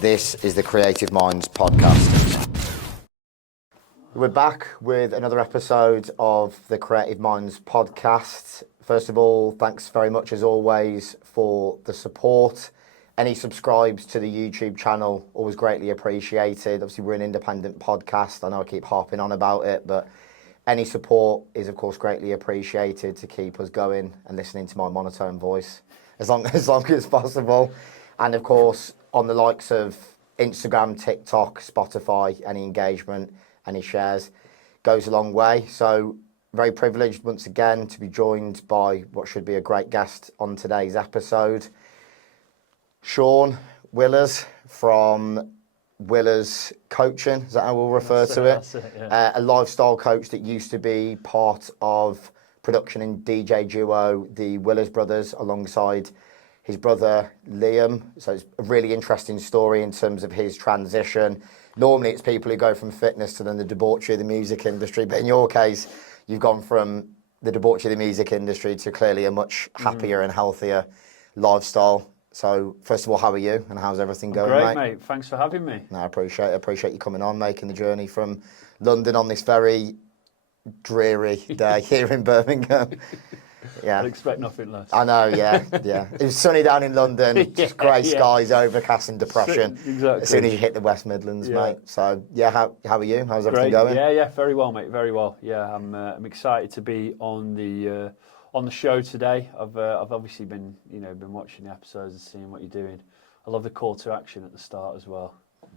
This is the Creative Minds podcast. We're back with another episode of the Creative Minds podcast. First of all, thanks very much as always for the support. Any subscribes to the YouTube channel, always greatly appreciated. Obviously, we're an independent podcast. I know I keep harping on about it, but any support is, of course, greatly appreciated to keep us going and listening to my monotone voice as long as possible. And, of course, on the likes of Instagram, TikTok, Spotify, any engagement, any shares goes a long way. So very privileged once again to be joined by what should be a great guest on today's episode. Sean Willers from Willers Coaching, is that how we'll refer to it? That's it, yeah. A lifestyle coach that used to be part of production and DJ duo, the Willers brothers, alongside his brother Liam. So it's a really interesting story in terms of his transition. Normally it's people who go from fitness to then the debauchery of the music industry, but in your case, you've gone from the debauchery of the music industry to clearly a much happier and healthier lifestyle. So first of all, how are you and how's everything going, Great, mate. Thanks for having me. No, I appreciate you coming on, making the journey from London on this very dreary day here in Birmingham. Yeah, I'd expect nothing less. I know, yeah. It was sunny down in London, just grey skies, overcast and depression. Exactly. As soon as you hit the West Midlands, mate. So, yeah, how are you? How's everything going? Yeah, very well, mate. Very well. Yeah, I'm excited to be on the show today. I've obviously been watching the episodes and seeing what you're doing. I love the call to action at the start as well.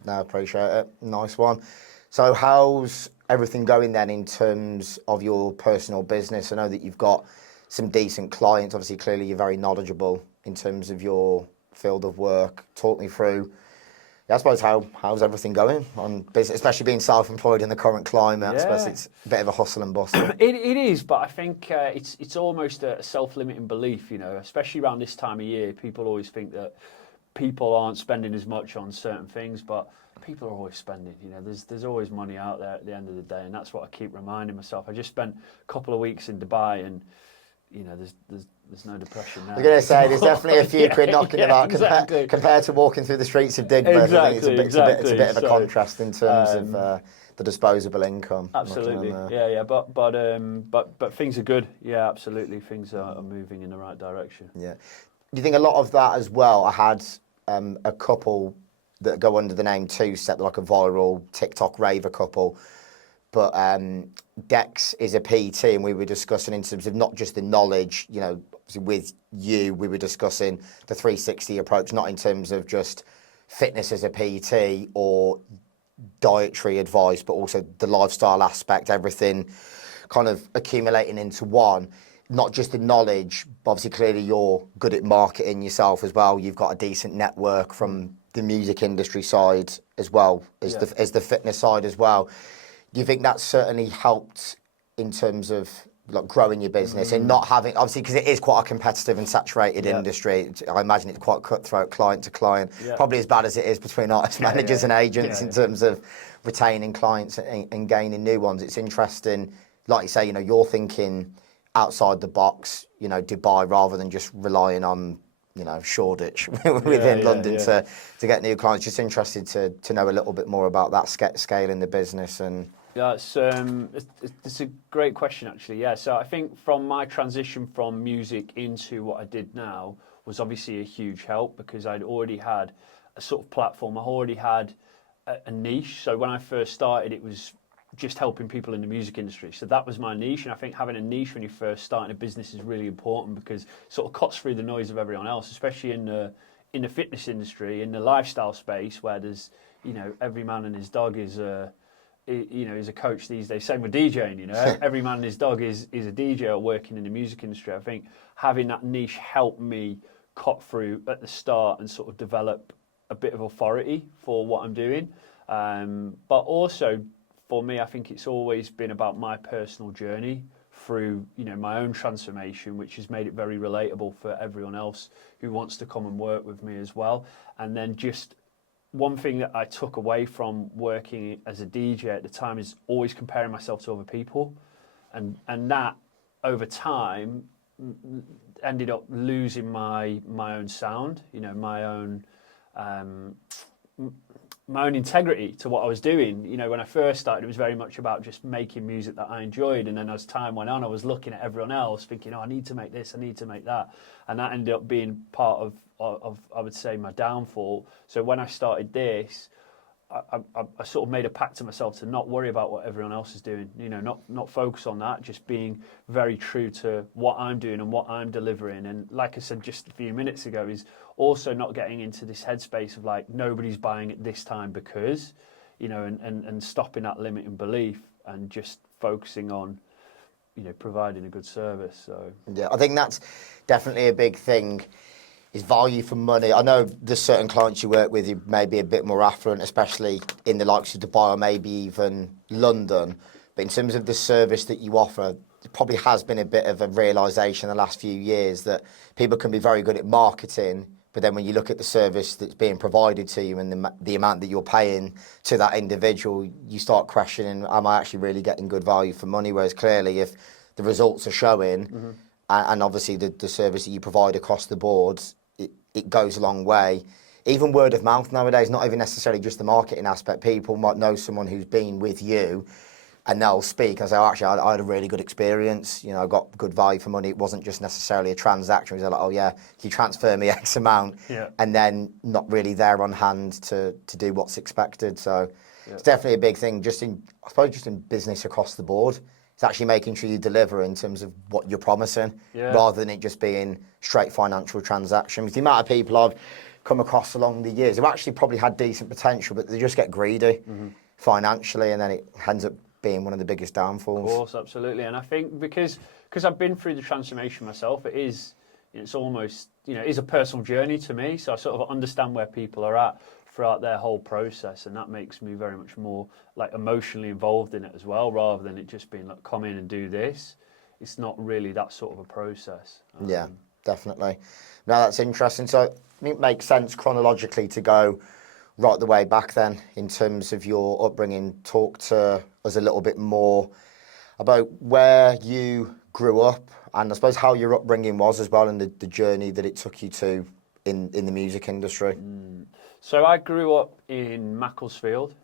No, I appreciate it. Nice one. So, how's everything going then in terms of your personal business? I know that you've got some decent clients. Obviously, clearly you're very knowledgeable in terms of your field of work. Talk me through, I suppose, how's everything going on business, especially being self-employed in the current climate. I suppose it's a bit of a hustle and bustle. It is, but I think it's almost a self-limiting belief, especially around this time of year. People always think that people aren't spending as much on certain things, but people are always spending. There's always money out there at the end of the day, and that's what I keep reminding myself. I just spent a couple of weeks in Dubai, and there's no depression now. I was going to say, there's definitely a few quid knocking about exactly. compared to walking through the streets of Digbeth. Exactly, I think it's a bit of a contrast in terms of the disposable income. Absolutely, yeah. But things are good. Yeah, absolutely, things are moving in the right direction. Yeah. Do you think a lot of that as well? I had a couple that go under the name Two Step, like a viral TikTok raver couple. But Dex is a PT, and we were discussing in terms of not just the knowledge, with you, we were discussing the 360 approach, not in terms of just fitness as a PT or dietary advice, but also the lifestyle aspect, everything kind of accumulating into one. Not just the knowledge, but obviously clearly you're good at marketing yourself as well. You've got a decent network from the music industry side as well as the fitness side as well. Do you think that's certainly helped in terms of like growing your business and not having, obviously, because it is quite a competitive and saturated industry. I imagine it's quite cutthroat client to client, probably as bad as it is between artist managers and agents in terms of retaining clients and gaining new ones. It's interesting, like you say, you're thinking outside the box, Dubai, rather than just relying on Shoreditch within London to get new clients. Just interested to know a little bit more about that scaling the business. And yeah, it's a great question actually. Yeah, so I think from my transition from music into what I did now was obviously a huge help, because I'd already had a sort of platform. I already had a niche. So when I first started, it was just helping people in the music industry. So that was my niche, and I think having a niche when you first start in a business is really important, because it sort of cuts through the noise of everyone else, especially in the fitness industry, in the lifestyle space, where there's every man and his dog is a coach these days. Same with DJing, every man and his dog is a DJ or working in the music industry. I think having that niche helped me cut through at the start and sort of develop a bit of authority for what I'm doing, but also for me, I think it's always been about my personal journey through, my own transformation, which has made it very relatable for everyone else who wants to come and work with me as well. And then just one thing that I took away from working as a DJ at the time is always comparing myself to other people. And that, over time, ended up losing my own sound, my own my own integrity to what I was doing. You know, when I first started, it was very much about just making music that I enjoyed. And then as time went on, I was looking at everyone else thinking, oh, I need to make this, I need to make that. And that ended up being part of I would say, my downfall. So when I started this, I sort of made a pact to myself to not worry about what everyone else is doing, you know, not focus on that, just being very true to what I'm doing and what I'm delivering. And like I said just a few minutes ago, is also not getting into this headspace of like, nobody's buying it this time because, you know, and stopping that limiting belief and just focusing on, you know, providing a good service. So yeah, I think that's definitely a big thing. Is value for money. I know there's certain clients you work with who may be a bit more affluent, especially in the likes of Dubai or maybe even London. But in terms of the service that you offer, it probably has been a bit of a realisation in the last few years that people can be very good at marketing, but then when you look at the service that's being provided to you and the amount that you're paying to that individual, you start questioning, am I actually really getting good value for money? Whereas clearly if the results are showing, and obviously the service that you provide across the board, it goes a long way. Even word of mouth nowadays, not even necessarily just the marketing aspect. People might know someone who's been with you and they'll speak and say, oh, actually, I had a really good experience. You know, I got good value for money. It wasn't just necessarily a transaction. It was like, oh, yeah, can you transfer me X amount? Yeah. And then not really there on hand to do what's expected. So it's definitely a big thing, I suppose just in business across the board. It's actually making sure you deliver in terms of what you're promising, rather than it just being straight financial transactions. The amount of people I've come across along the years who actually probably had decent potential, but they just get greedy financially, and then it ends up being one of the biggest downfalls. Of course, absolutely. And I think because I've been through the transformation myself, it's almost, you know, it is a personal journey to me. So I sort of understand where people are at throughout their whole process, and that makes me very much more like emotionally involved in it as well, rather than it just being like, come in and do this. It's not really that sort of a process. Yeah, definitely. Now that's interesting. So I think it makes sense chronologically to go right the way back then in terms of your upbringing. Talk to us a little bit more about where you grew up and I suppose how your upbringing was as well, and the journey that it took you to in the music industry. So I grew up in Macclesfield,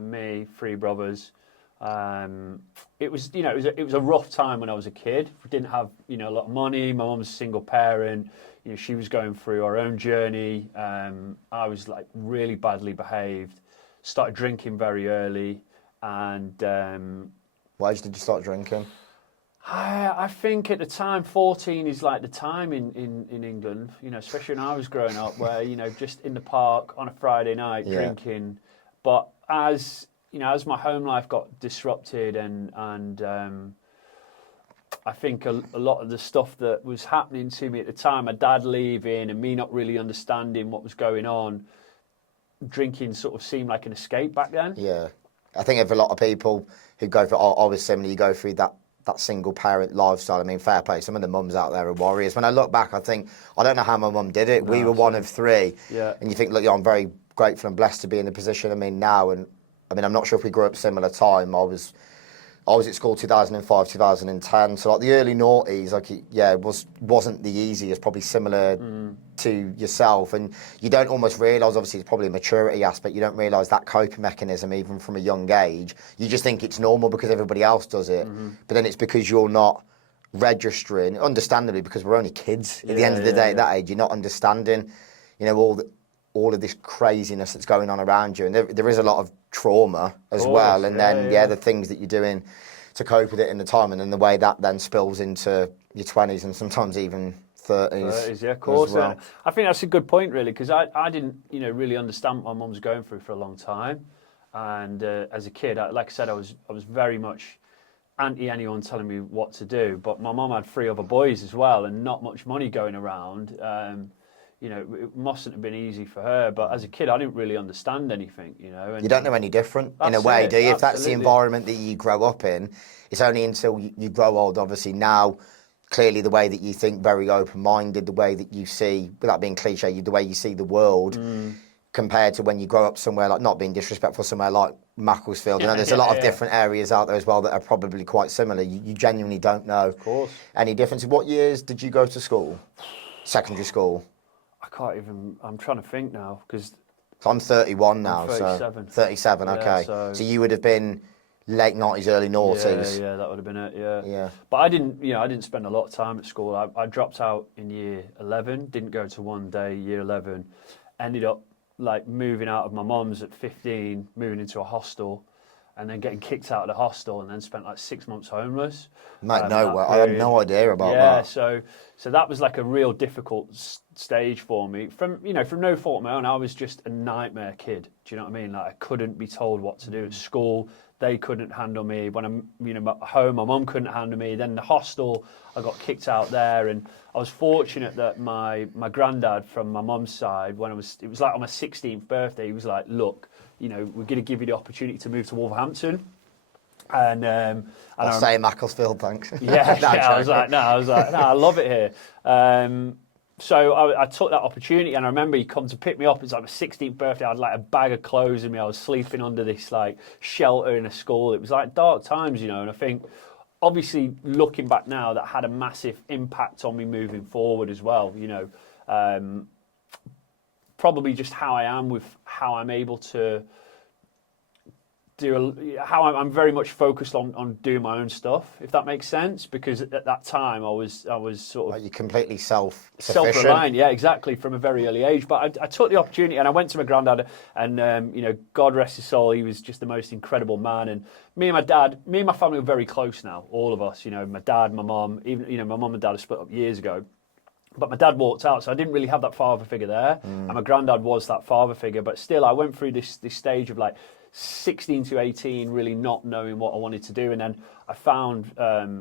me, three brothers. It was, you know, it was a rough time when I was a kid. We didn't have, you know, a lot of money. My mum was a single parent. You know, she was going through her own journey. I was like really badly behaved. Started drinking very early, and Why did you start drinking? I think at the time 14 is like the time in England, you know, especially when I was growing up, where, you know, just in the park on a Friday night drinking. But as you know, as my home life got disrupted and I think a lot of the stuff that was happening to me at the time, my dad leaving and me not really understanding what was going on, drinking sort of seemed like an escape back then. Yeah, I think if a lot of people who go through, I was similar, you go through that single parent lifestyle. I mean, fair play. Some of the mums out there are warriors. When I look back, I think, I don't know how my mum did it. We were one of three. Yeah. And you think, look, I'm very grateful and blessed to be in the position I'm in now. And I mean, I'm not sure if we grew up similar time. I was at school 2005, 2010. So like the early noughties, like it wasn't the easiest, probably similar to yourself. And you don't almost realise, obviously it's probably a maturity aspect, you don't realise that coping mechanism even from a young age. You just think it's normal because everybody else does it. But then it's because you're not registering, understandably, because we're only kids at the end of the day at that age. You're not understanding, you know, all of this craziness that's going on around you. And there is a lot of trauma as well. And then, the things that you're doing to cope with it in the time, and then the way that then spills into your 20s and sometimes even 30s. Yeah, of course. Well. I think that's a good point, really, because I didn't, you know, really understand what my mum was going through for a long time. And as a kid, like I said, I was very much anti anyone telling me what to do. But my mum had 3 other boys as well, and not much money going around. You know, it mustn't have been easy for her. But as a kid, I didn't really understand anything, you know. And you don't know any different in a way, do you? If that's the environment that you grow up in, it's only until you grow old, obviously. Now, clearly the way that you think, very open-minded, the way that you see, without being cliche, the way you see the world, compared to when you grow up somewhere like, not being disrespectful, somewhere like Macclesfield. You know, there's a lot of different areas out there as well that are probably quite similar. You genuinely don't know any difference. What years did you go to school? Secondary school? I can't even, I'm trying to think now, because So I'm 31 now. I'm 37. So 37. Yeah, Okay. so You would have been late 90s, early noughties. Yeah, that would have been it. Yeah. Yeah. But I didn't spend a lot of time at school. I dropped out in year 11. Didn't go to one day. Year 11, ended up like moving out of my mum's at 15, moving into a hostel, and then getting kicked out of the hostel, and then spent like 6 months homeless. Mate, that no way. I had period. no idea about Yeah, that. so that was like a real difficult stage for me. From no fault of my own, I was just a nightmare kid. Do you know what I mean? Like I couldn't be told what to do at school. They couldn't handle me. When I'm at home, my mum couldn't handle me. Then the hostel, I got kicked out there, and I was fortunate that my granddad from my mum's side, it was like on my 16th birthday, he was like, look, we're going to give you the opportunity to move to Wolverhampton. And I'll say Macclesfield, thanks. Yeah, No, I was like, no, I love it here. So I took that opportunity, and I remember he come to pick me up. It's like my 16th birthday. I had like a bag of clothes in me. I was sleeping under this like shelter in a school. It was like dark times, and I think obviously looking back now, that had a massive impact on me moving forward as well. Probably just how I am with how I'm able to how I'm very much focused on doing my own stuff, if that makes sense. Because at that time I was sort of like you're completely self-reliant. Yeah, exactly, from a very early age. But I took the opportunity, and I went to my granddad, and God rest his soul, he was just the most incredible man. And me and my family are very close now, all of us. My dad, my mum, even my mum and dad have split up years ago. But my dad walked out, so I didn't really have that father figure there. And my granddad was that father figure. But still, I went through this stage of like 16 to 18, really not knowing what I wanted to do. And then I found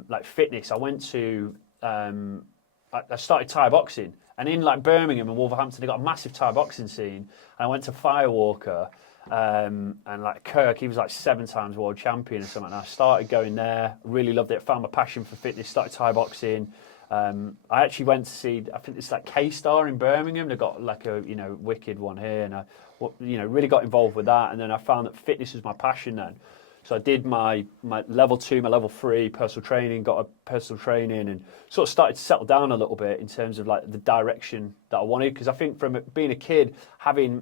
like fitness. I went to, I started Thai boxing. And in like Birmingham and Wolverhampton, they got a massive Thai boxing scene. And I went to Firewalker, and like Kirk, he was like 7 times world champion or something. And I started going there, really loved it, found my passion for fitness, started Thai boxing. I actually went to see, I think it's like K-Star in Birmingham. They've got like a wicked one here, and I really got involved with that. And then I found that fitness was my passion then. So I did my level 2, my level 3 personal training, got a personal training, and sort of started to settle down a little bit in terms of like the direction that I wanted. Because I think from being a kid, having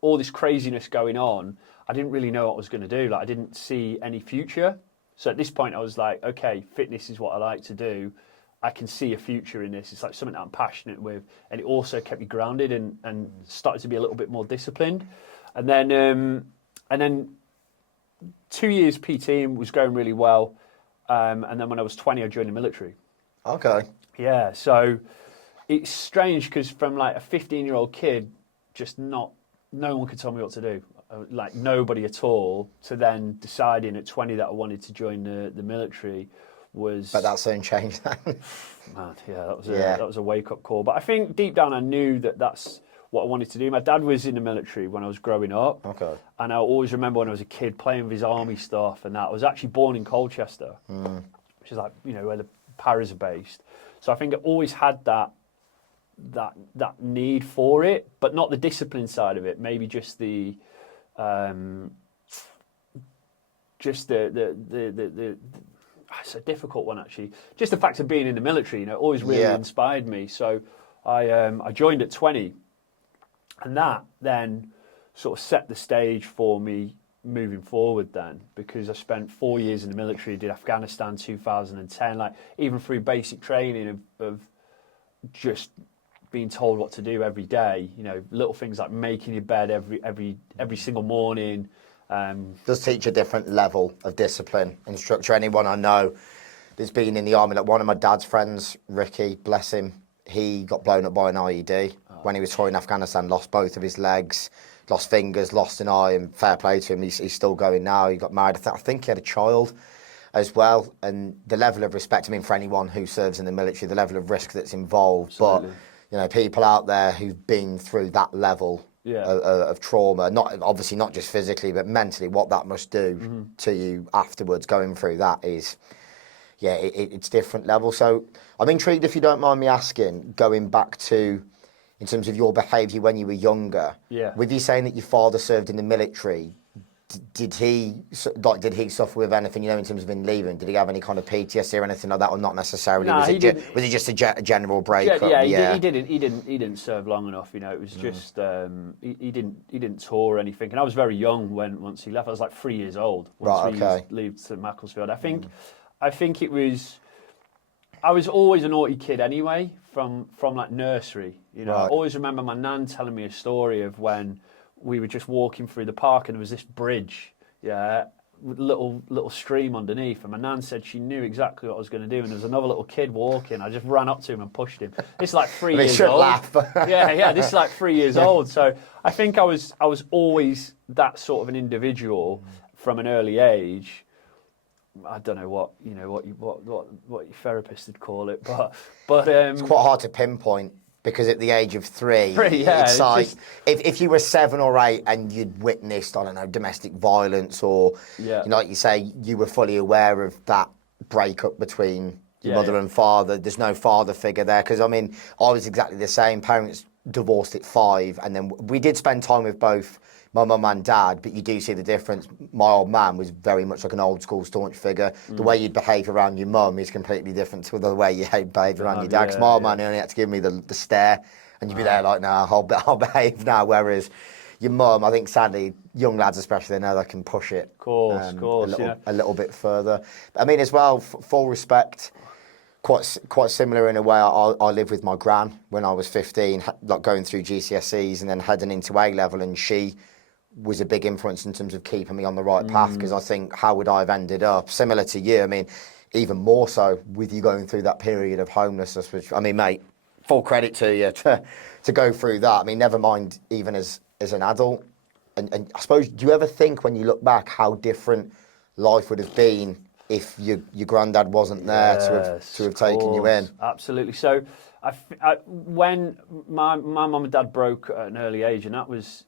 all this craziness going on, I didn't really know what I was going to do. Like I didn't see any future. So at this point I was like, okay, fitness is what I like to do. I can see a future in this. It's like something that I'm passionate with, and it also kept me grounded and started to be a little bit more disciplined. And then 2 years PT was going really well, and then when I was 20, I joined the military. Okay. Yeah, so it's strange because from like a 15-year-old kid, no one could tell me what to do, like nobody at all, to then deciding at 20 that I wanted to join the military. But that soon changed then. Man, yeah, that was a wake-up call. But I think deep down I knew that that's what I wanted to do. My dad was in the military when I was growing up. Okay. And I always remember when I was a kid playing with his army stuff and that. I was actually born in Colchester, which is like, where the Paras are based. So I think I always had that need for it, but not the discipline side of it. Maybe just the it's a difficult one actually. Just the fact of being in the military, always really inspired me. So I joined at 20, and that then sort of set the stage for me moving forward then, because I spent 4 years in the military, did Afghanistan 2010, like even through basic training of just being told what to do every day, little things like making your bed every single morning. Does teach a different level of discipline and structure. Anyone I know that's been in the army, like one of my dad's friends, Ricky, bless him, he got blown up by an IED when he was touring Afghanistan, lost both of his legs, lost fingers, lost an eye, and fair play to him, he's still going now. He got married, I think he had a child as well, and the level of respect, for anyone who serves in the military, the level of risk that's involved. Absolutely. But, people out there who've been through that level of trauma, obviously not just physically, but mentally, what that must do to you afterwards, going through that is, it's different level. So I'm intrigued, if you don't mind me asking, going back to, in terms of your behaviour when you were younger, with you saying that your father served in the military, Did he suffer with anything, in terms of him leaving? Did he have any kind of PTSD or anything like that, or not necessarily? No, was he didn't. Was it just a general breakup? Yeah, he didn't serve long enough. It was just he didn't tour or anything. And I was very young once he left. I was like 3 years old once we left to Macclesfield. I think it was. I was always a naughty kid anyway, from like nursery. I always remember my nan telling me a story of when we were just walking through the park and there was this bridge, with little stream underneath, and my nan said she knew exactly what I was going to do, and there was another little kid walking. I just ran up to him and pushed him. It's like 3 years old. Laugh. yeah. This is like 3 years old. So I think I was always that sort of an individual from an early age. I don't know what your therapist would call it, but it's quite hard to pinpoint. Because at the age of three, yeah, it's like if you were 7 or 8 and you'd witnessed, I don't know, domestic violence, or like you say, you were fully aware of that breakup between your mother and father. There's no father figure there. Because I was exactly the same. Parents divorced at 5, and then we did spend time with both my mum and dad, but you do see the difference. My old man was very much like an old school staunch figure. The way you'd behave around your mum is completely different to the way you behave around your dad. Because my old man only had to give me the stare, and you'd be there like, "No, I'll behave now." Whereas your mum, I think, sadly, young lads especially, they know they can push it. Of course, a little bit further. As well, full respect. Quite similar in a way. I lived with my gran when I was 15, like going through GCSEs and then heading into A level, and she was a big influence in terms of keeping me on the right path, because I think how would I have ended up similar to you? Even more so with you going through that period of homelessness, which mate, full credit to you to go through that. Never mind even as an adult. And I suppose, do you ever think when you look back how different life would have been if your granddad wasn't there to have taken you in? Absolutely. So when my mum and dad broke at an early age, and that was.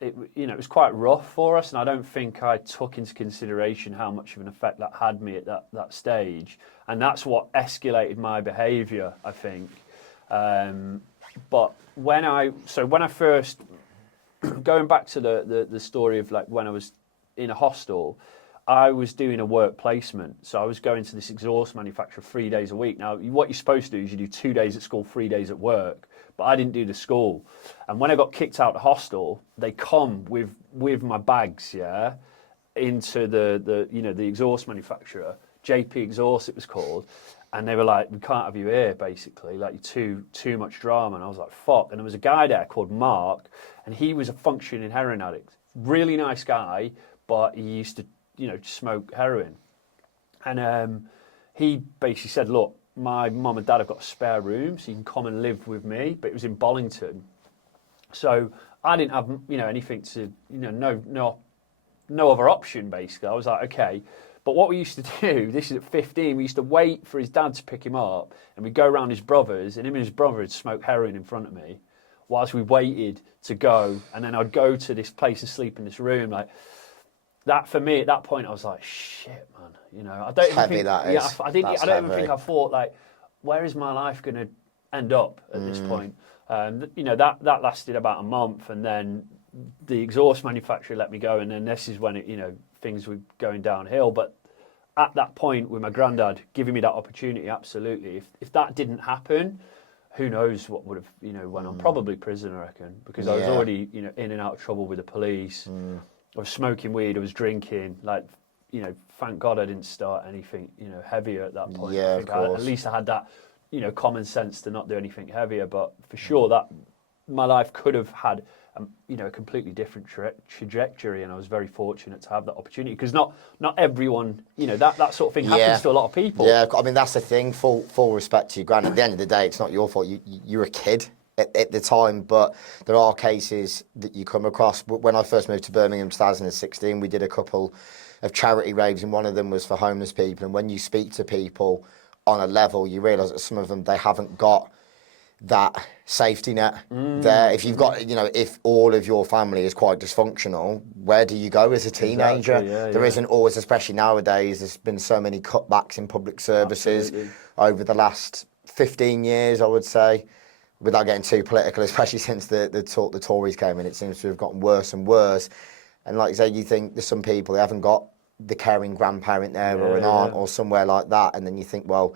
It was quite rough for us, and I don't think I took into consideration how much of an effect that had me at that stage, and that's what escalated my behaviour, I think. But when I first, going back to the story of like when I was in a hostel, I was doing a work placement, so I was going to this exhaust manufacturer 3 days a week. Now, what you're supposed to do is you do 2 days at school, 3 days at work. But I didn't do the school, and when I got kicked out of the hostel, they come with my bags, into the exhaust manufacturer, JP Exhaust it was called, and they were like, "We can't have you here, basically, like you're too much drama." And I was like, "Fuck!" And there was a guy there called Mark, and he was a functioning heroin addict, really nice guy, but he used to smoke heroin, and he basically said, "Look, my mum and dad have got a spare room, so you can come and live with me." But it was in Bollington, so I didn't have anything to no other option. Basically, I was like, okay. But what we used to do, this is at 15, we used to wait for his dad to pick him up, and we'd go around his brothers, and him and his brother would smoke heroin in front of me, whilst we waited to go, and then I'd go to this place and sleep in this room. Like that for me at that point, I was like, shit, man. I don't even think that is. I don't even think I thought like, where is my life going to end up at this point? That lasted about a month, and then the exhaust manufacturer let me go, and then this is when things were going downhill. But at that point, with my granddad giving me that opportunity, absolutely. If that didn't happen, who knows what would have went on? Probably prison, I reckon, because I was already in and out of trouble with the police. I was smoking weed, I was drinking, like. Thank God I didn't start anything, heavier at that point. Yeah, of course. At least I had that, common sense to not do anything heavier. But for sure, that my life could have had, a completely different trajectory, and I was very fortunate to have that opportunity, because not everyone, that sort of thing happens to a lot of people. Yeah, that's the thing. Full respect to you, Grant. At the end of the day, it's not your fault. You're a kid at the time, but there are cases that you come across. When I first moved to Birmingham in 2016, we did a couple of charity raves, and one of them was for homeless people. And when you speak to people on a level, you realise that some of them, they haven't got that safety net there. If you've got, if all of your family is quite dysfunctional, where do you go as a teenager? Exactly, there isn't always, especially nowadays, there's been so many cutbacks in public services over the last 15 years, I would say, without getting too political, especially since the Tories came in. It seems to have gotten worse and worse. And like you say, you think there's some people who haven't got the caring grandparent there or an aunt or somewhere like that, and then you think, well,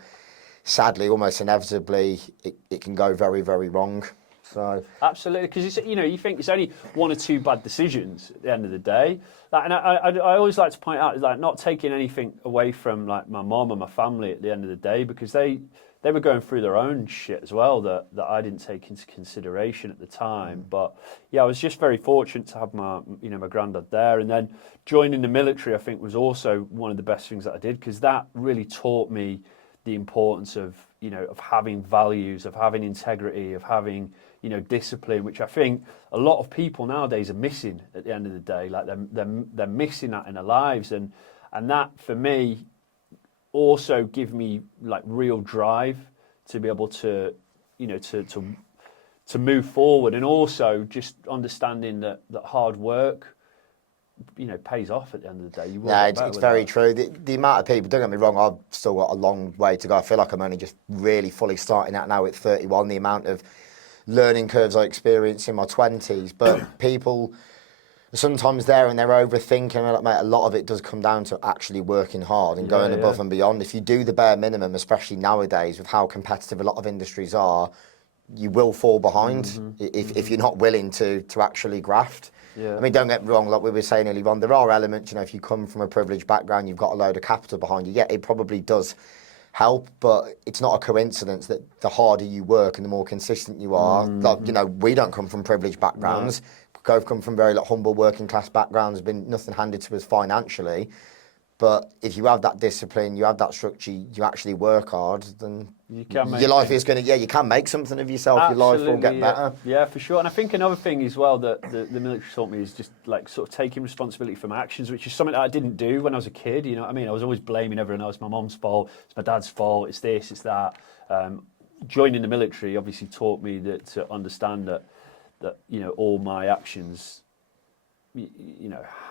sadly, almost inevitably, it can go very, very wrong. So absolutely, because you think it's only one or two bad decisions at the end of the day. Like, and I always like to point out, like, not taking anything away from like my mom and my family at the end of the day, because they were going through their own shit as well that I didn't take into consideration at the time. But yeah, I was just very fortunate to have my granddad there, and then joining the military, I think, was also one of the best things that I did, because that really taught me the importance of having values, of having integrity, of having discipline, which I think a lot of people nowadays are missing at the end of the day. Like they're missing that in their lives, and that for me also give me like real drive to be able to to move forward, and also just understanding that hard work pays off at the end of the day. You will get better it's with very that. true. The amount of people, don't get me wrong, I've still got a long way to go. I feel like I'm only just really fully starting out now at 31. The amount of learning curves I experienced in my 20s, but people are sometimes there and they're overthinking. Like, mate, a lot of it does come down to actually working hard and going above and beyond. If you do the bare minimum, especially nowadays with how competitive a lot of industries are, you will fall behind if you're not willing to actually graft. Yeah. I mean, don't get me wrong, like we were saying earlier on, there are elements, if you come from a privileged background, you've got a load of capital behind you, yeah, it probably does help, but it's not a coincidence that the harder you work and the more consistent you are, like, we don't come from privileged backgrounds. No. We've come from very humble working class backgrounds, been nothing handed to us financially. But if you have that discipline, you have that structure, you actually work hard, then your life is going to, you can make something of yourself. Absolutely, your life will get better. Yeah, for sure. And I think another thing as well that the military taught me is just like sort of taking responsibility for my actions, which is something that I didn't do when I was a kid. You know what I mean? I was always blaming everyone else. My mom's fault, it's my dad's fault, it's this, it's that. Joining the military obviously taught me that to understand that all my actions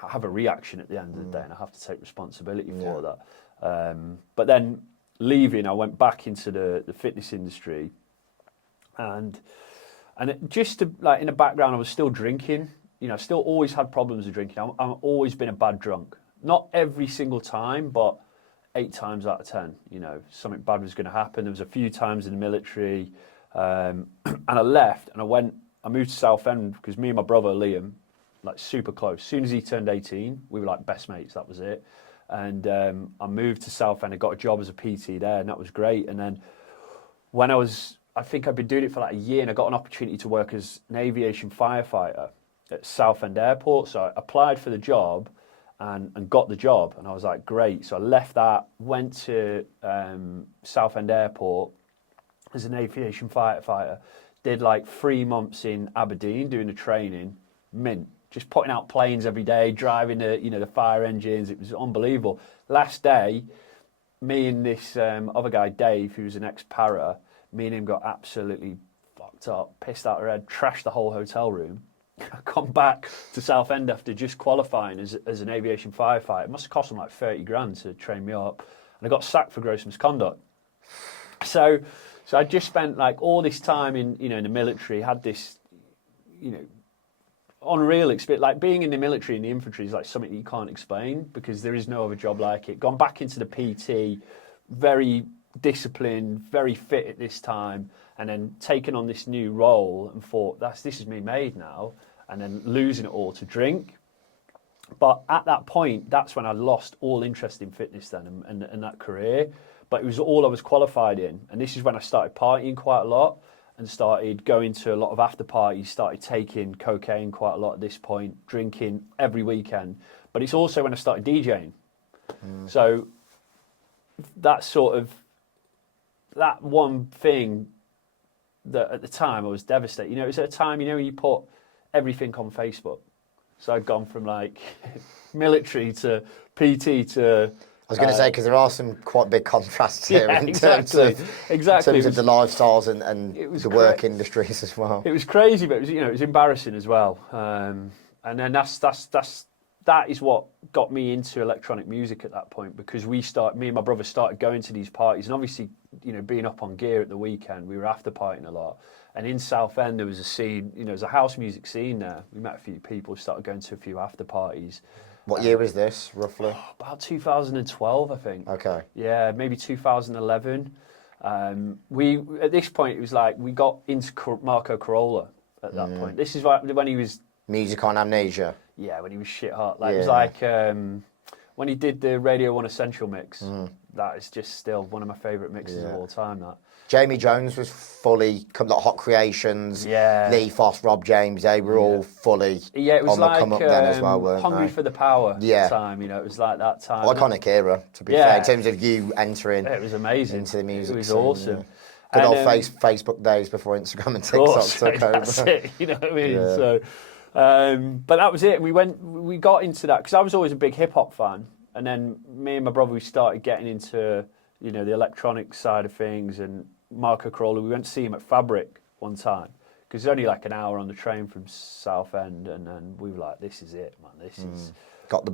have a reaction at the end of the day, and I have to take responsibility for that. But then leaving, I went back into the fitness industry, and just to, like, in the background, I was still drinking. I still always had problems with drinking. I've always been a bad drunk. Not every single time, but 8 times out of 10, something bad was going to happen. There was a few times in the military, and I left, and I moved to Southend because me and my brother Liam, like, super close. As soon as he turned 18, we were like best mates. That was it. And I moved to Southend. I got a job as a PT there, and that was great. And then when I think I'd been doing it for like a year, and I got an opportunity to work as an aviation firefighter at Southend Airport. So I applied for the job and got the job, and I was like, great. So I left that, went to Southend Airport as an aviation firefighter, did like 3 months in Aberdeen doing the training, mint. Just putting out planes every day, driving the fire engines. It was unbelievable. Last day, me and this other guy, Dave, who was an ex-para, me and him got absolutely fucked up, pissed out our head, trashed the whole hotel room. I come back to Southend after just qualifying as an aviation firefighter. It must have cost them like 30 grand to train me up. And I got sacked for gross misconduct. So I just spent like all this time in the military, had this, unreal experience. Like, being in the military and the infantry is like something that you can't explain, because there is no other job like it. Gone back into the PT, very disciplined, very fit at this time, and then taken on this new role and thought, this is me made now, and then losing it all to drink. But at that point, that's when I lost all interest in fitness then and that career. But it was all I was qualified in, and this is when I started partying quite a lot, and started going to a lot of after parties, started taking cocaine quite a lot at this point, drinking every weekend. But it's also when I started DJing. So that one thing that at the time I was devastated. It was at a time, when you put everything on Facebook. So I'd gone from like military to PT to... I was going to say, because there are some quite big contrasts here in terms of the lifestyles and the work industries as well. It was crazy, but it was embarrassing as well. And then that is what got me into electronic music at that point, because me and my brother started going to these parties, and obviously being up on gear at the weekend, we were after partying a lot. And in Southend, there was a scene, there's a house music scene there. We met a few people, started going to a few after parties. What year was this, roughly? About 2012, I think. Okay. Yeah, maybe 2011. We at this point, it was like we got into Marco Corolla at that point. This is when he was... Music on Amnesia. Yeah, when he was shit hot. It was like when he did the Radio 1 Essential mix. That is just still one of my favourite mixes of all time, that. Jamie Jones was fully, like Hot Creations, Lee Foss, Rob James, they were all fully it was on the come up then as well, weren't Hungry they? for the Power time, it was like that time. Iconic era, to be fair, in terms of you entering it was amazing. into the music It was scene, awesome. Good old Facebook days before Instagram and TikTok took over. That's it, you know what I mean? So, but that was it. We got into that, because I was always a big hip-hop fan, and then me and my brother, we started getting into, the electronic side of things, and Marco Corolla, we went to see him at Fabric one time, because it's only like an hour on the train from Southend, and then we were like, this is it, man, this is... Got the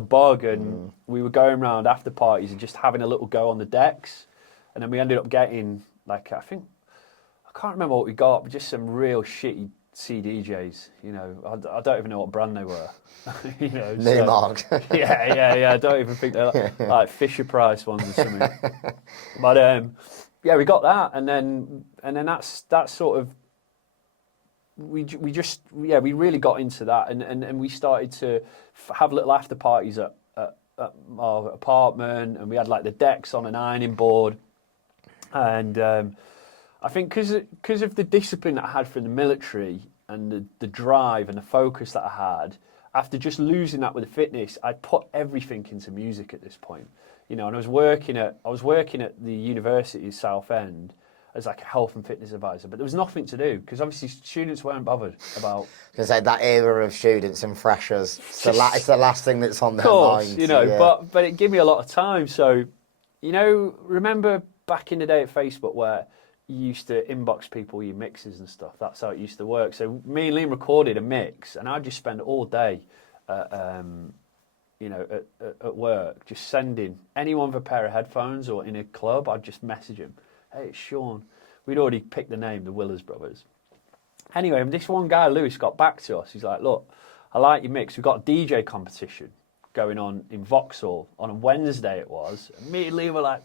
bug. And we were going around after parties and just having a little go on the decks, and then we ended up getting, I can't remember what we got, but just some real shitty CDJs, I don't even know what brand they were. Newmark. Yeah, I don't even think they're like Fisher Price ones or something. But we got that, and then that's sort of we really got into that, and we started to have little after parties at our apartment, and we had like the decks on an ironing board, and I think because of the discipline that I had from the military and the drive and the focus that I had, after just losing that with the fitness, I put everything into music at this point. And I was working at the University of Southend as like a health and fitness advisor, but there was nothing to do, because obviously students weren't bothered about... Because that era of students and freshers, it's the last thing that's on their minds. But it gave me a lot of time. So, remember back in the day at Facebook where you used to inbox people your mixes and stuff? That's how it used to work. So me and Liam recorded a mix, and I'd just spend all day at work, just sending anyone with a pair of headphones or in a club, I'd just message him, hey, it's Sean. We'd already picked the name, the Willers Brothers. Anyway, this one guy, Lewis, got back to us. He's like, look, I like your mix. We've got a DJ competition going on in Vauxhall on a Wednesday it was. And me and Liam were like,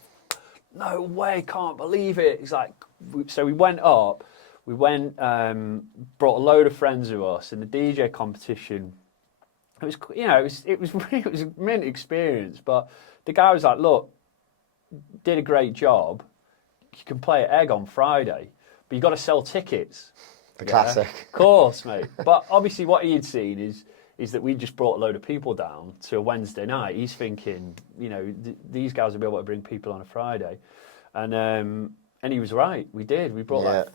no way, can't believe it. He's like, so we went up, brought a load of friends with us in the DJ competition. It was, it was a mint experience, but the guy was like, look, did a great job. You can play at Egg on Friday, but you got to sell tickets. The classic. Of course, mate. But obviously what he had seen is that we just brought a load of people down to a Wednesday night. He's thinking, these guys will be able to bring people on a Friday. And he was right. We did. We brought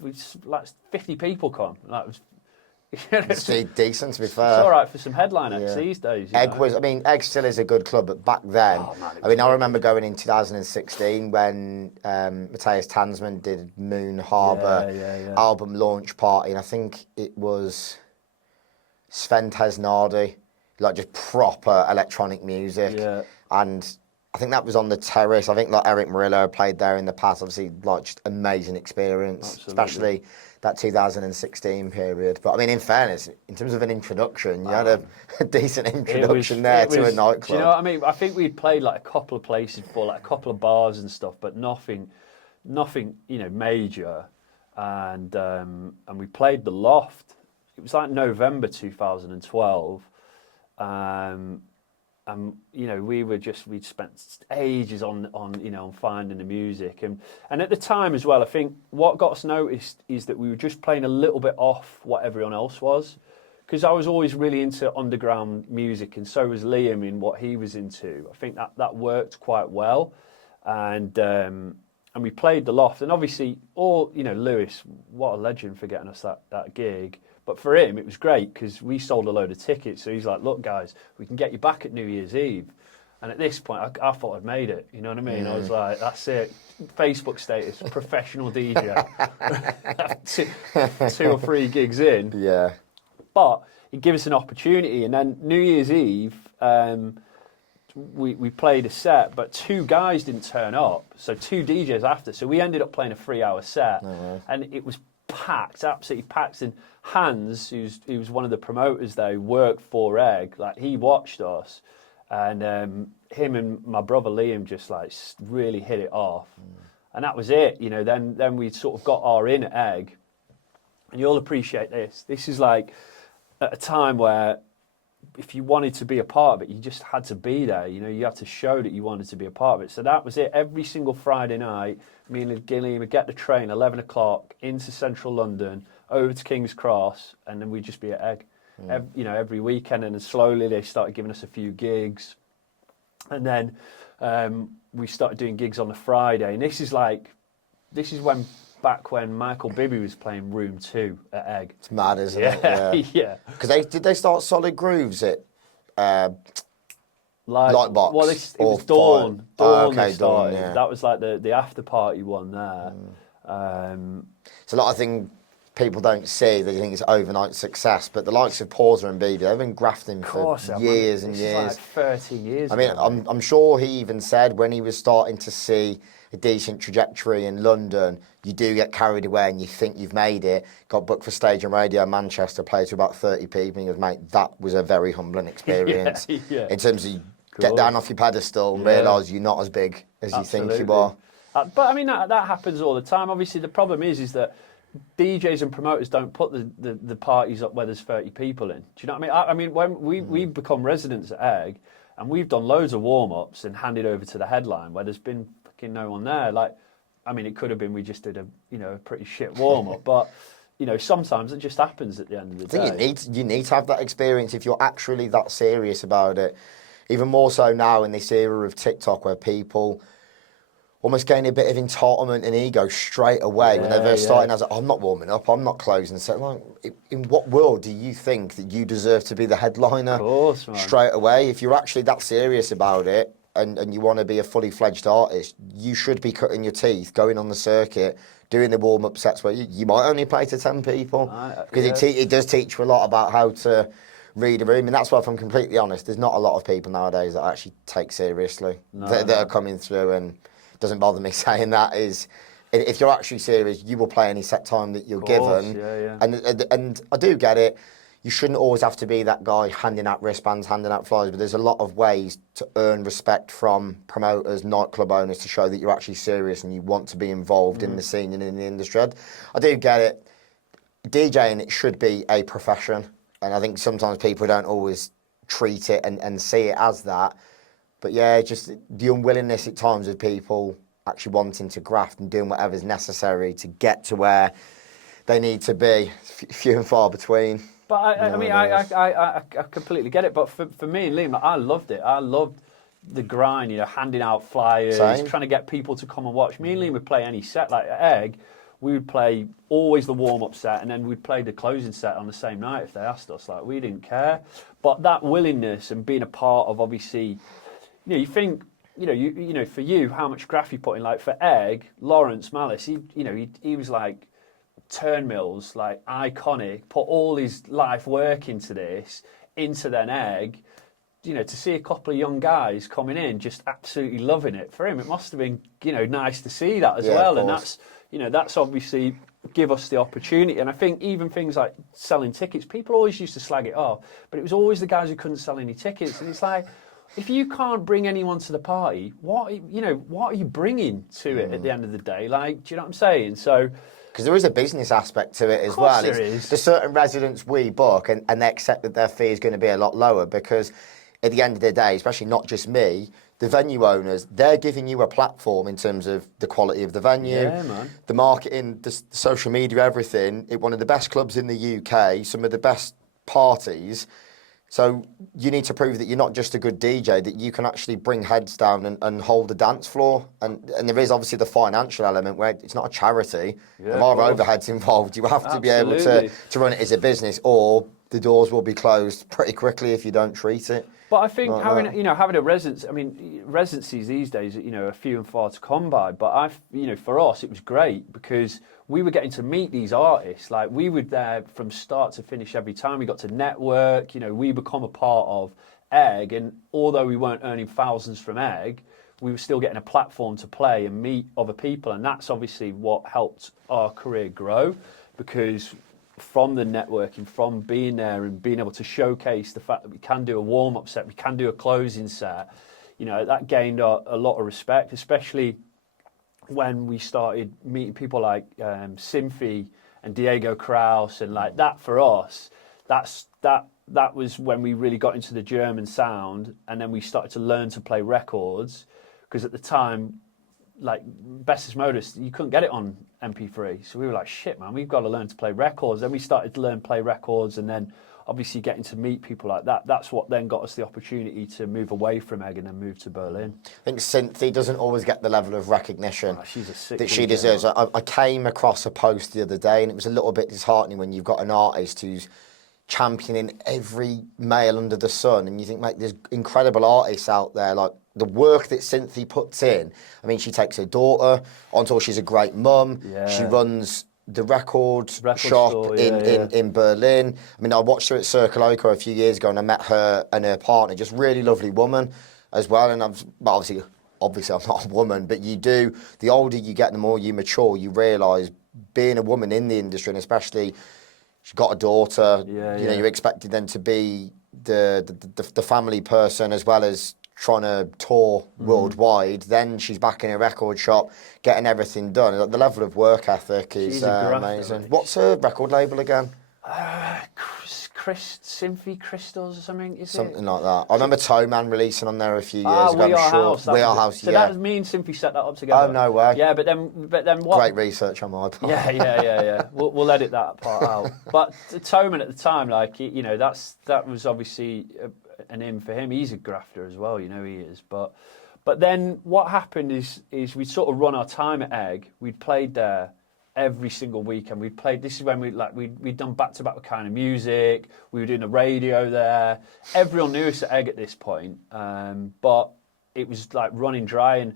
like 50 people come. That was... It's decent, to be fair. It's all right for some headline acts these days. Egg still is a good club, but back then, I remember going in 2016 when Matthias Tansman did Moon Harbour album launch party, and I think it was Sven Tesnardi, like just proper electronic music, and I think that was on the terrace. I think like Eric Murillo played there in the past. Obviously, like just amazing experience, especially that 2016 period. But I mean, in fairness, in terms of an introduction, you had a decent introduction to a nightclub. Do you know what I mean? I think we'd played like a couple of places before, like a couple of bars and stuff, but nothing, major. And we played the Loft. It was like November 2012. We'd spent ages on finding the music, and at the time as well, I think what got us noticed is that we were just playing a little bit off what everyone else was, because I was always really into underground music, and so was Liam in what he was into. I think that worked quite well, and we played the Loft, and obviously Lewis, what a legend for getting us that gig. But for him, it was great because we sold a load of tickets. So he's like, look, guys, we can get you back at New Year's Eve. And at this point, I thought I'd made it. You know what I mean? I was like, that's it. Facebook status, professional DJ. two or three gigs in. Yeah. But it gave us an opportunity. And then New Year's Eve, we played a set, but 2 guys didn't turn up, so 2 DJs after. So we ended up playing a 3-hour set, and it was packed, absolutely packed. And Hans, who was one of the promoters there, who worked for Egg, like he watched us, and him and my brother Liam just like really hit it off, and that was it. You know, then we sort of got our in at Egg, and you'll appreciate this. This is like at a time where, if you wanted to be a part of it, you just had to be there. You know, you had to show that you wanted to be a part of it. So that was it. Every single Friday night, me and Gilliam would get the train 11 o'clock into central London, over to King's Cross, and then we'd just be at Egg. Every weekend, and then slowly they started giving us a few gigs. And then we started doing gigs on the Friday. And this is back when Michael Bibby was playing Room 2 at Egg. It's mad, isn't it? Yeah. Yeah. Because did they start Solid Grooves at Lightbox? Well, it was Dawn. Dawn they started. Dawn, yeah. That was like the after party one there. It's a lot of things people don't see. They think it's overnight success, but the likes of Porter and Bibby, they've been grafting for years and years. Like 13 years. I mean, I'm sure he even said when he was starting to see a decent trajectory in London, you do get carried away and you think you've made it. Got booked for Stage and Radio in Manchester, played to about 30 people, and he goes, mate, that was a very humbling experience. In terms of get down off your pedestal and realise you're not as big as you think you are. But I mean, that happens all the time. Obviously, the problem is that DJs and promoters don't put the parties up where there's 30 people in. Do you know what I mean? When we've become residents at Egg, and we've done loads of warm-ups and handed over to the headline where there's been fucking no one there. Like, I mean, it could have been we just did a pretty shit warm-up, but sometimes it just happens at the end of the day. I think you need to have that experience if you're actually that serious about it. Even more so now in this era of TikTok, where people almost gain a bit of entitlement and ego straight away when they're first starting. As I'm not warming up, I'm not closing. So, like, in what world do you think that you deserve to be the headliner? Of course, man. Straight away, if you're actually that serious about it and you want to be a fully fledged artist, you should be cutting your teeth, going on the circuit, doing the warm up sets where you might only play to 10 people, because it does teach you a lot about how to read a room. And that's why, if I'm completely honest, there's not a lot of people nowadays that actually take seriously that are coming through. And doesn't bother me saying that, is if you're actually serious, you will play any set time that you're given. And I do get it. You shouldn't always have to be that guy handing out wristbands, handing out flyers, but there's a lot of ways to earn respect from promoters, nightclub owners, to show that you're actually serious and you want to be involved in the scene and in the industry. I do get it. DJing, it should be a profession, and I think sometimes people don't always treat it and see it as that. But yeah, just the unwillingness at times of people actually wanting to graft and doing whatever's necessary to get to where they need to be, few and far between. But I completely get it. But for me and Liam, I loved it. I loved the grind, handing out flyers, trying to get people to come and watch. Me and Liam would play any set. Like at Egg, we would play always the warm-up set, and then we'd play the closing set on the same night if they asked us. Like, we didn't care. But that willingness and being a part of, obviously, you think, for you, how much graft you put in. Like for Egg, Lawrence Malice, he was like Turnmills, like iconic, put all his life work into this, into then Egg. To see a couple of young guys coming in, just absolutely loving it. For him, it must have been, nice to see that as well. And that's obviously give us the opportunity. And I think even things like selling tickets, people always used to slag it off, but it was always the guys who couldn't sell any tickets. And it's like, if you can't bring anyone to the party, what are you bringing to it at the end of the day? Like, do you know what I'm saying? So, because there is a business aspect to it as well. There's certain residents we book, and they accept that their fee is going to be a lot lower, because at the end of the day, especially not just me, the venue owners, they're giving you a platform in terms of the quality of the venue, the marketing, the social media, everything. It's one of the best clubs in the UK, some of the best parties. So you need to prove that you're not just a good DJ, that you can actually bring heads down and hold the dance floor. And there is obviously the financial element where it's not a charity. There are overheads involved. You have to be able to run it as a business, or the doors will be closed pretty quickly if you don't treat it. But I think like having that. having a residence, I mean, residencies these days, are few and far to come by. But for us, it was great because we were getting to meet these artists. Like we were there from start to finish every time. We got to network. We become a part of Egg, and although we weren't earning thousands from Egg, we were still getting a platform to play and meet other people, and that's obviously what helped our career grow because. From the networking, from being there and being able to showcase the fact that we can do a warm-up set, we can do a closing set, that gained a lot of respect, especially when we started meeting people like Symphy and Diego Kraus, and like that for us, that was when we really got into the German sound, and then we started to learn to play records, because at the time, like Bessus Modus, you couldn't get it on MP3. So we were like, shit, man, we've got to learn to play records. Then we started to play records, and then obviously getting to meet people like that. That's what then got us the opportunity to move away from Egg and then move to Berlin. I think Cynthia doesn't always get the level of recognition that she deserves. I came across a post the other day, and it was a little bit disheartening when you've got an artist who's championing every male under the sun, and you think, mate, there's incredible artists out there, like the work that Cynthia puts in. I mean, she takes her daughter on tour. She's a great mum. Yeah. She runs the record shop store, in Berlin. I mean, I watched her at Circle Oco a few years ago, and I met her and her partner. Just really lovely woman as well. And obviously I'm not a woman, but the older you get, the more you mature, you realise being a woman in the industry, and especially she's got a daughter, you're expected then to be the family person as well as trying to tour worldwide. Then she's back in a record shop, getting everything done. The level of work ethic is amazing. What's her record label again? Symphy Crystals or something, is something like that. I remember Toe Man releasing on there a few years ago. We Are House. We Are House, so that was me and Symphy set that up together. Oh, no way. Yeah, but then what? Great research on my part. Yeah. We'll edit that part out. But Toe Man at the time, like, that was obviously an in for him. He's a grafter as well, he is. But then what happened is we'd sort of run our time at Egg. We'd played there every single weekend. This is when we'd done back-to-back with Kind of Music. We were doing the radio there. Everyone knew us at Egg at this point. But it was like running dry. And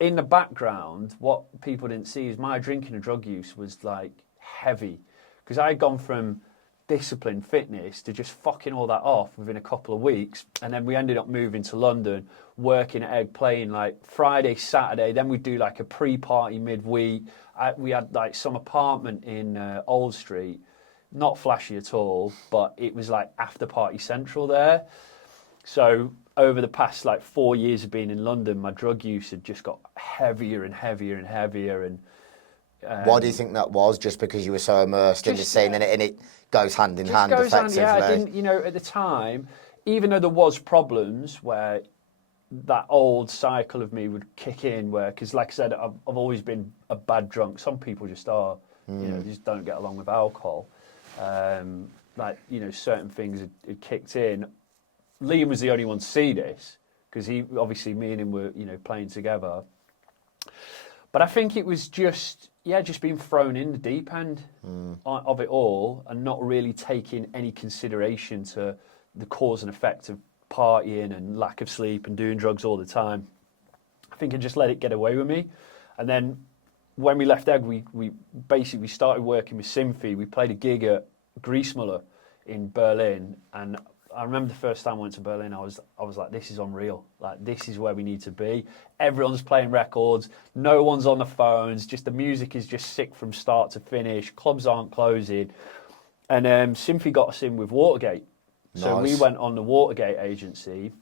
in the background, what people didn't see is my drinking and drug use was like heavy. Because I had gone from discipline, fitness, to just fucking all that off within a couple of weeks. And then we ended up moving to London, working at Egg, playing like Friday, Saturday. Then we'd do like a pre-party midweek. We had like some apartment in Old Street, not flashy at all, but it was like after party central there. So over the past like 4 years of being in London, my drug use had just got heavier and heavier and heavier. And why do you think that was? Just because you were so immersed in the scene, and it goes hand in hand effectively. Yeah, I didn't, at the time, even though there was problems where that old cycle of me would kick in, because like I said, I've always been a bad drunk. Some people just are, they just don't get along with alcohol. Certain things had kicked in. Liam was the only one to see this, because me and him were, playing together. But I think it was just being thrown in the deep end of it all, and not really taking any consideration to the cause and effect of partying and lack of sleep and doing drugs all the time. I think I just let it get away with me. And then when we left Egg, we basically started working with Symphy. We played a gig at Griesmuller in Berlin, and I remember the first time I went to Berlin, I was like, this is unreal. Like, this is where we need to be. Everyone's playing records. No one's on the phones. Just the music is just sick from start to finish. Clubs aren't closing. And Symphy got us in with Watergate. So we went on the Watergate agency,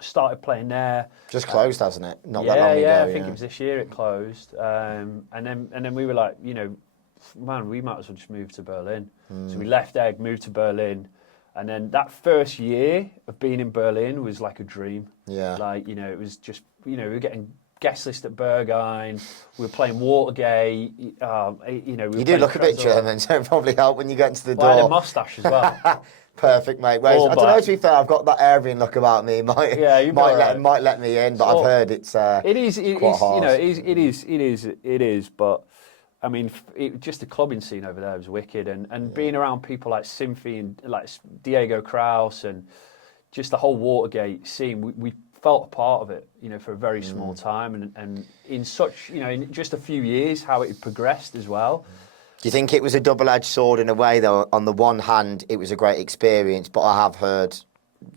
started playing there. Just closed, hasn't it? Not that long ago. Yeah, I think it was this year it closed. And then we were like, man, we might as well just move to Berlin. So we left Egg, moved to Berlin. And then that first year of being in Berlin was like a dream. Yeah. Like, it was just, we were getting guest list at Berghain. We were playing Watergate. We you do look a bit German, so it probably helped when you get into the door. I had a moustache as well. Perfect, mate. Whereas, I don't know, to be fair, I've got that Aryan look about me. Might let me in, but I've heard it's quite harsh. It is. But I mean, just the clubbing scene over there was wicked, and being around people like Symphy and like Diego Kraus and just the whole Watergate scene, we felt a part of it, you know, for a very small time, and in such, you know, in just a few years, how it had progressed as well. Do you think it was a double-edged sword in a way, though? On the one hand, it was a great experience, but I have heard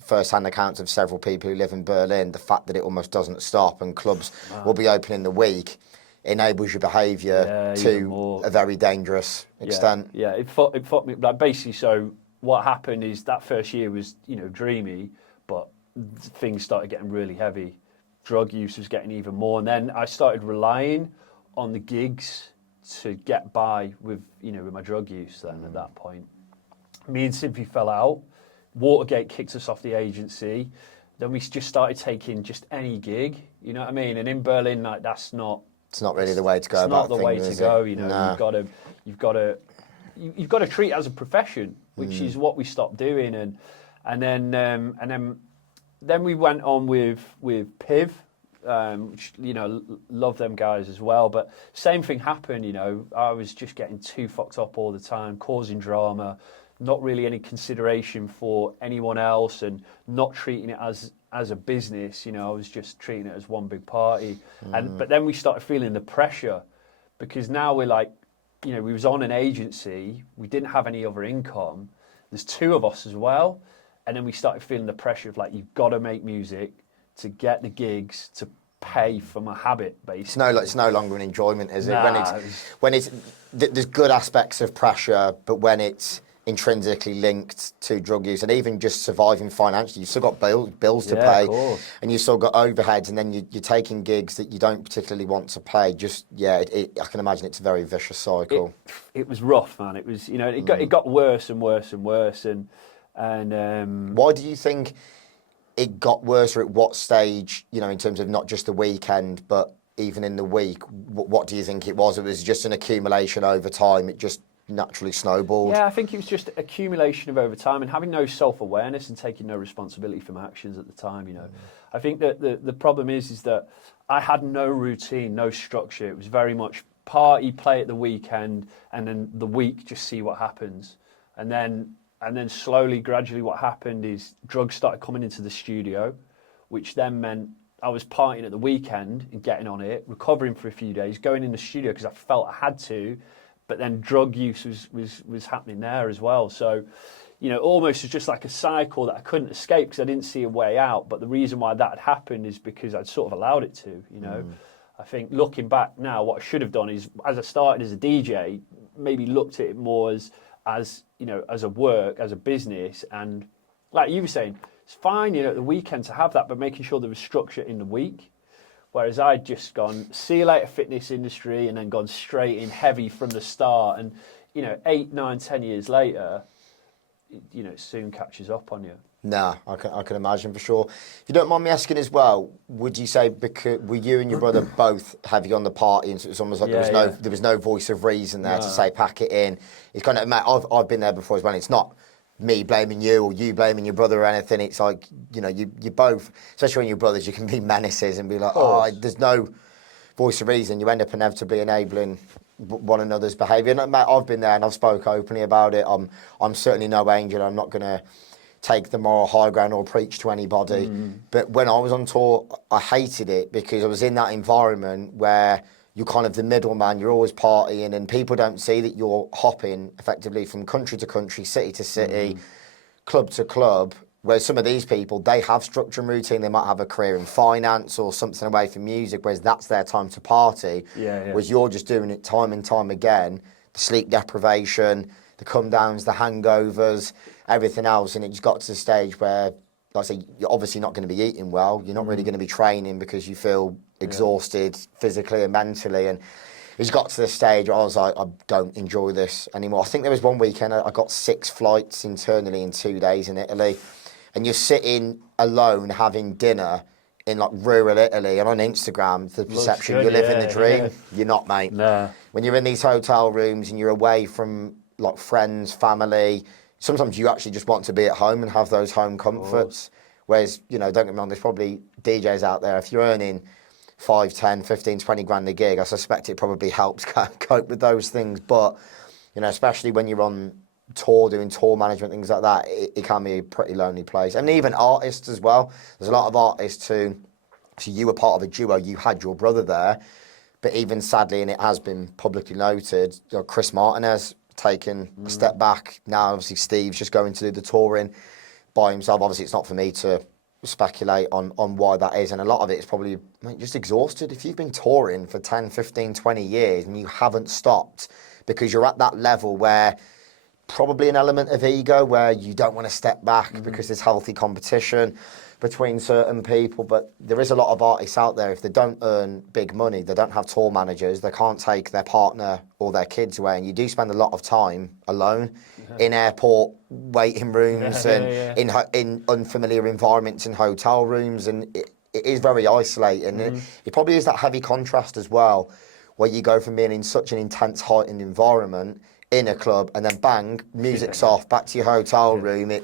first-hand accounts of several people who live in Berlin, the fact that it almost doesn't stop and clubs will be open in the week enables your behaviour to a very dangerous extent. Yeah, it fucked me. Like, basically, so what happened is that first year was, you know, dreamy, but things started getting really heavy. Drug use was getting even more, and then I started relying on the gigs to get by with, you know, with my drug use. Then at that point, me and Simply fell out. Watergate kicked us off the agency. Then we just started taking just any gig. You know what I mean? And in Berlin, like, that's not. It's not really the way to go. It's not the way to go. You know, No. you've got to treat it as a profession, which is what we stopped doing. And then we went on with Piv, which, you know, love them guys as well. But same thing happened. You know, I was just getting too fucked up all the time, causing drama, not really any consideration for anyone else, and not treating it as a business. You know, I was just treating it as one big party. But then we started feeling the pressure, because now we're like, you know, we was on an agency, we didn't have any other income. There's two of us as well, and then we started feeling the pressure of, like, you've got to make music to get the gigs to pay for my habit, basically. It's no longer an enjoyment, is it? Nah, When it's there's good aspects of pressure, but when it's intrinsically linked to drug use and even just surviving financially, you've still got bills to pay, of course. and you've still got overheads, and then you're taking gigs that you don't particularly want to pay. I can imagine it's a very vicious cycle. It was rough, man. It was, you know, it got worse and worse and worse, and Why do you think it got worse, or at what stage, you know, in terms of not just the weekend, but even in the week? What do you think it was? It was just an accumulation over time. It just naturally snowballed. Yeah, I think it was just accumulation of over time and having no self-awareness and taking no responsibility for my actions at the time, you know. I think that the problem is that I had no routine, no structure. It was very much party, play at the weekend, and then the week just see what happens. And then slowly, gradually what happened is drugs started coming into the studio, which then meant I was partying at the weekend and getting on it, recovering for a few days, going in the studio because I felt I had to, but then drug use was happening there as well. So, you know, almost was just like a cycle that I couldn't escape because I didn't see a way out. But the reason why that had happened is because I'd sort of allowed it to, you know. I think looking back now, what I should have done is, as I started as a DJ, maybe looked at it more as you know, as a work, as a business. And like you were saying, it's fine, you know, at the weekend to have that, but making sure there was structure in the week. Whereas I'd just gone, see you later, fitness industry, and then gone straight in heavy from the start. And, you know, 8, 9, 10 years later, you know, it soon catches up on you. Nah, I can imagine for sure. If you don't mind me asking as well, would you say, because were you and your brother both heavy on the party, and so it was almost like there was no voice of reason there to say pack it in? It's kind of, I've been there before as well. It's not me blaming you or you blaming your brother or anything. It's like, you know, you both, especially when you're brothers, you can be menaces and be like, there's no voice of reason. You end up inevitably enabling one another's behaviour. And mate, I've been there and I've spoke openly about it. I'm certainly no angel. I'm not going to take the moral high ground or preach to anybody. But when I was on tour, I hated it because I was in that environment where you're kind of the middleman, you're always partying, and people don't see that you're hopping effectively from country to country, city to city, club to club. Whereas some of these people, they have structure and routine, they might have a career in finance or something away from music, whereas that's their time to party. Whereas you're just doing it time and time again, the sleep deprivation, the come downs, the hangovers, everything else, and it just got to the stage where, like I say, you're obviously not going to be eating well, you're not really going to be training because you feel exhausted physically and mentally, and it just got to the stage where I was like, I don't enjoy this anymore. I think there was one weekend I got 6 flights internally in 2 days in Italy, and you're sitting alone having dinner in like rural Italy, and on Instagram the perception you're living the dream. You're not, mate. Nah. When you're in these hotel rooms and you're away from like friends, family, sometimes you actually just want to be at home and have those home comforts. Whereas, you know, don't get me wrong, there's probably DJs out there, if you're earning 5, 10, 15, 20 grand a gig, I suspect it probably helps cope with those things. But, you know, especially when you're on tour, doing tour management, things like that, it can be a pretty lonely place. And even artists as well. There's a lot of artists who, so you were part of a duo, you had your brother there, but even sadly, and it has been publicly noted, you know, Chris Martin has taken a step back. Now, obviously, Steve's just going to do the touring by himself. Obviously, it's not for me to speculate on why that is, and a lot of it is probably just exhausted. If you've been touring for 10, 15, 20 years and you haven't stopped because you're at that level where probably an element of ego where you don't want to step back because there's healthy competition between certain people, but there is a lot of artists out there, if they don't earn big money, they don't have tour managers, they can't take their partner or their kids away, and you do spend a lot of time alone in airport waiting rooms in unfamiliar environments in hotel rooms, and it is very isolating. It probably is that heavy contrast as well, where you go from being in such an intense, heightened environment in a club, and then bang, music's off, back to your hotel room. I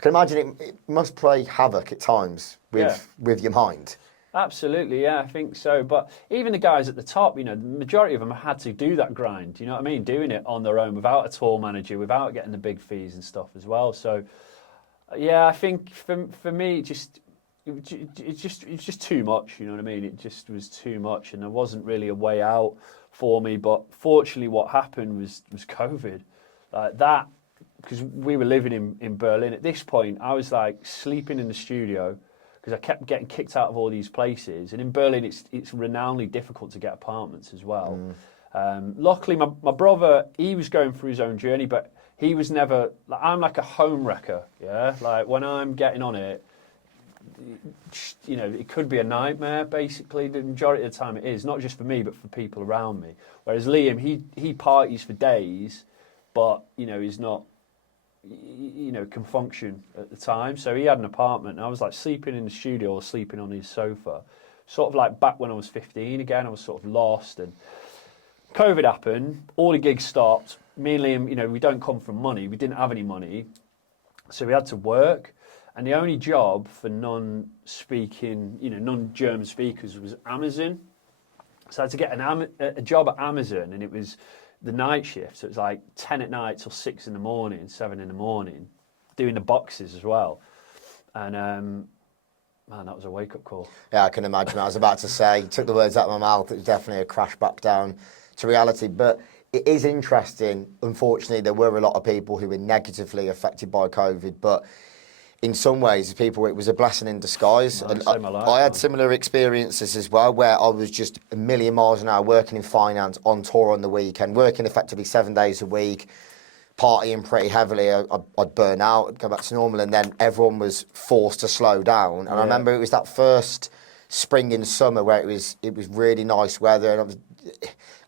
can imagine it must play havoc at times with your mind. Absolutely, yeah, I think so. But even the guys at the top, you know, the majority of them had to do that grind, you know what I mean? Doing it on their own without a tour manager, without getting the big fees and stuff as well. So, yeah, I think for me, it's just too much, you know what I mean? It just was too much, and there wasn't really a way out for me. But fortunately, what happened was COVID. Like that, because we were living in Berlin. At this point, I was like sleeping in the studio because I kept getting kicked out of all these places. And in Berlin, it's renownedly difficult to get apartments as well. Luckily, my brother, he was going through his own journey, but he was never, like, I'm like a home wrecker, yeah? Like when I'm getting on it, you know, it could be a nightmare, basically. The majority of the time it is, not just for me, but for people around me. Whereas Liam, he parties for days, but, you know, he's not, you know, can function at the time. So he had an apartment, and I was like sleeping in the studio or sleeping on his sofa. Sort of like back when I was 15 again, I was sort of lost, and COVID happened, all the gigs stopped. Me and Liam, you know, we don't come from money, we didn't have any money, so we had to work. And the only job for non-speaking, you know, non-German speakers was Amazon. So I had to get a job at Amazon, and it was the night shift. So it was like 10 at night till 6 in the morning, 7 in the morning, doing the boxes as well. And man, that was a wake-up call. Yeah, I can imagine. I was about to say, you took the words out of my mouth. It was definitely a crash back down to reality. But it is interesting. Unfortunately, there were a lot of people who were negatively affected by COVID, but in some ways, people, it was a blessing in disguise. No, and I had similar experiences as well, where I was just a million miles an hour working in finance, on tour on the weekend, working effectively 7 days a week, partying pretty heavily. I'd burn out, I'd go back to normal, and then everyone was forced to slow down. And I remember it was that first spring and summer where it was really nice weather, and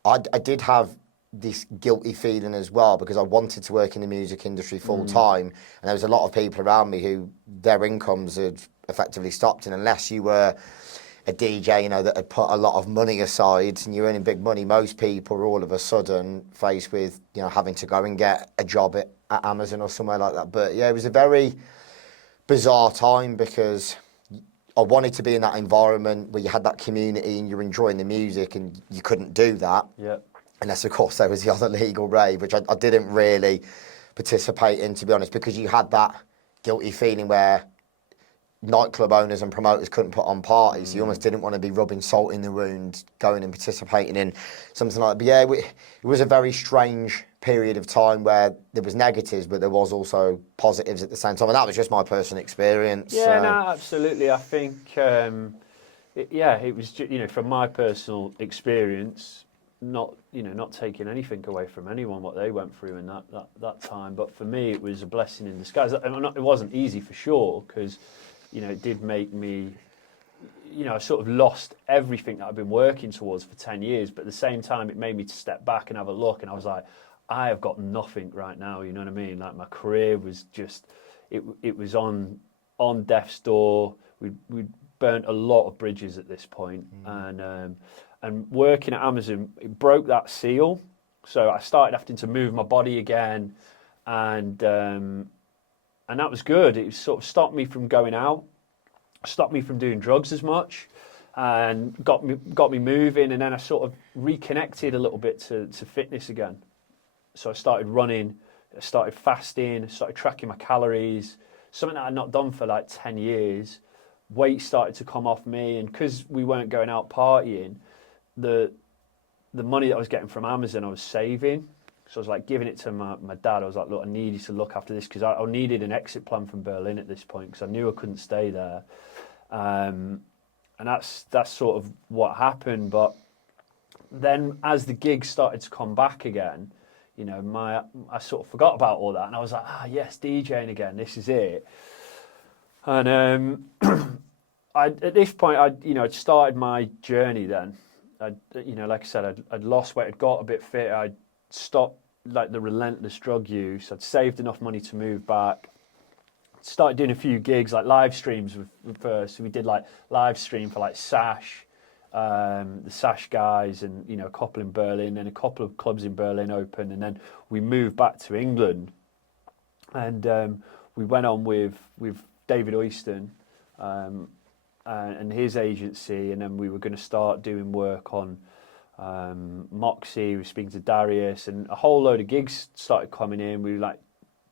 I did have this guilty feeling as well, because I wanted to work in the music industry full time, and there was a lot of people around me who their incomes had effectively stopped, and unless you were a DJ, you know, that had put a lot of money aside and you're earning big money, most people are all of a sudden faced with, you know, having to go and get a job at Amazon or somewhere like that. But yeah, it was a very bizarre time, because I wanted to be in that environment where you had that community and you're enjoying the music, and you couldn't do that. Yeah. Unless, of course, there was the other legal rave, which I didn't really participate in, to be honest, because you had that guilty feeling where nightclub owners and promoters couldn't put on parties. You almost didn't want to be rubbing salt in the wound, going and participating in something like that. But yeah, it was a very strange period of time where there was negatives, but there was also positives at the same time. And that was just my personal experience. Yeah, no, absolutely. I think, it was, you know, from my personal experience, not taking anything away from anyone what they went through in that time, but for me it was a blessing in disguise. It wasn't easy for sure, because, you know, it did make me, you know, I sort of lost everything that I've been working towards for 10 years, but at the same time it made me to step back and have a look, and I was like, I have got nothing right now, you know what I mean? Like, my career was just, it was on death's door. We'd burnt a lot of bridges at this point, and working at Amazon, it broke that seal. So I started having to move my body again, and that was good. It sort of stopped me from going out, stopped me from doing drugs as much, and got me moving. And then I sort of reconnected a little bit to fitness again. So I started running, I started fasting, I started tracking my calories, something that I'd not done for like 10 years. Weight started to come off me, and because we weren't going out partying, the money that I was getting from Amazon I was saving. So I was like giving it to my dad. I was like, look, I need you to look after this, because I needed an exit plan from Berlin at this point, because I knew I couldn't stay there. And that's sort of what happened. But then as the gigs started to come back again, you know, I sort of forgot about all that, and I was like, yes, DJing again, this is it. And at this point, I'd started my journey then. Like I said, I'd lost weight, I'd got a bit fit, I'd stopped like the relentless drug use, I'd saved enough money to move back. Started doing a few gigs, like live streams first. So we did like live stream for like Sash, the Sash guys, and a couple in Berlin, and a couple of clubs in Berlin open, and then we moved back to England, and we went on with David Oyston and his agency, and then we were going to start doing work on Moxie. We were speaking to Darius, and a whole load of gigs started coming in. We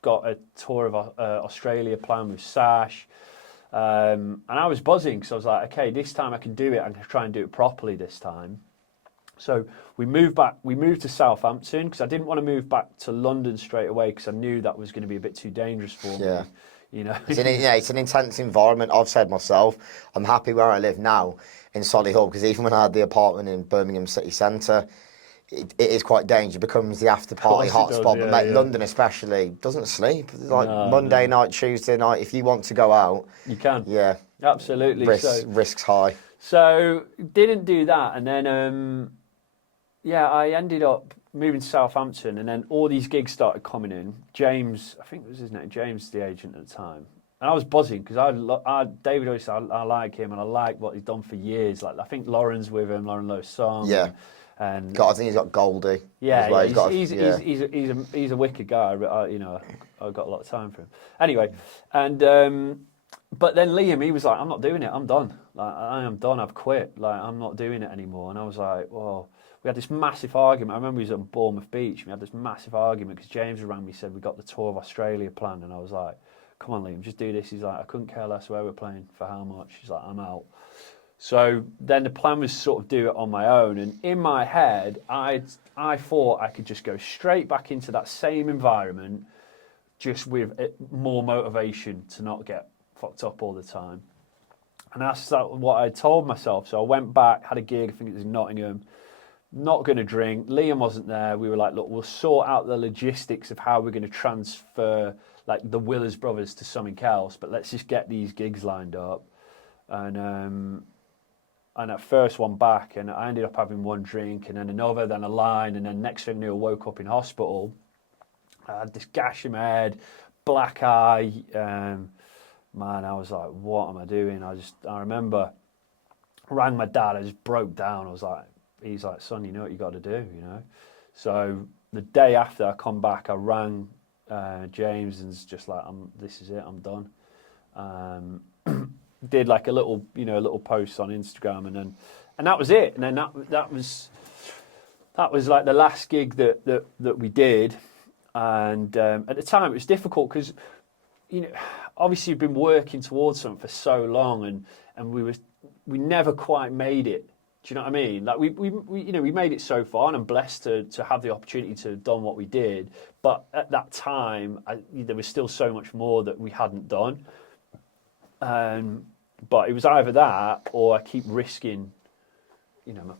got a tour of Australia planned with Sash. And I was buzzing, because I was like, okay, this time I can do it. I'm going to try and do it properly this time. So we moved back. We moved to Southampton, because I didn't want to move back to London straight away, because I knew that was going to be a bit too dangerous for me. Yeah. It's an intense environment. I've said myself, I'm happy where I live now in Solihull, because even when I had the apartment in Birmingham city centre, it is quite dangerous. It becomes the after party hotspot. But mate, London especially doesn't sleep. Like Monday night, Tuesday night, if you want to go out, you can. Yeah, absolutely. Risks high. So didn't do that, and then I ended up moving to Southampton, and then all these gigs started coming in. James, I think it was his name, James, the agent at the time. And I was buzzing, because David Oyston, I like him, and I like what he's done for years. Like, I think Lauren's with him, Lauren Lowe's song. Yeah. And I think he's got Goldie. Yeah, well. He's a wicked guy. I've got a lot of time for him. Anyway, and but then Liam, he was like, I'm not doing it. I'm done. Like, I am done. I've quit. Like, I'm not doing it anymore. And I was like, well, we had this massive argument. I remember he was at Bournemouth Beach. We had this massive argument, because James rang me, said we got the tour of Australia planned, and I was like, come on, Liam, just do this. He's like, I couldn't care less where we're playing, for how much. He's like, I'm out. So then the plan was to sort of do it on my own, and in my head, I thought I could just go straight back into that same environment, just with more motivation to not get fucked up all the time. And that's what I told myself. So I went back, had a gig, I think it was in Nottingham, not going to drink. Liam wasn't there. We were like, look, we'll sort out the logistics of how we're going to transfer like the Willers brothers to something else, but let's just get these gigs lined up. And at first one back, and I ended up having one drink, and then another, then a line, and then next thing I knew, I woke up in hospital. I had this gash in my head, black eye. Man, I was like, what am I doing? I remember, I rang my dad, I just broke down. I was like, he's like, son, you know what you got to do, So the day after I come back, I rang James, and was just like, this is it, I'm done. Did like a little post on Instagram, and that was it. And then that was like the last gig that we did. And at the time it was difficult, because obviously you've been working towards something for so long, and we never quite made it. Do you know what I mean? Like we made it so far, and I'm blessed to have the opportunity to have done what we did. But at that time, there was still so much more that we hadn't done. But it was either that, or I keep risking,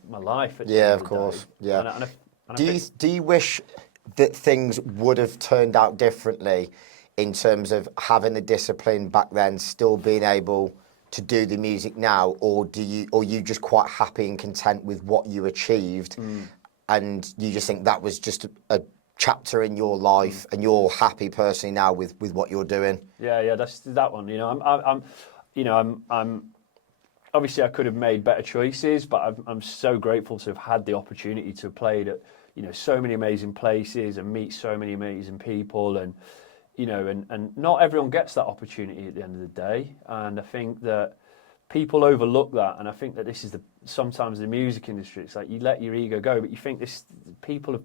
my life. At the end of course. Day. Yeah. And do you wish that things would have turned out differently, in terms of having the discipline back then, still being able to do the music now, or you just quite happy and content with what you achieved, and you just think that was just a chapter in your life, and you're happy personally now with what you're doing? Yeah, that's that one. I'm obviously I could have made better choices, but I'm so grateful to have had the opportunity to have played at so many amazing places and meet so many amazing people, and and not everyone gets that opportunity at the end of the day. And I think that people overlook that, and I think that this is sometimes the music industry. It's like you let your ego go, but you think people have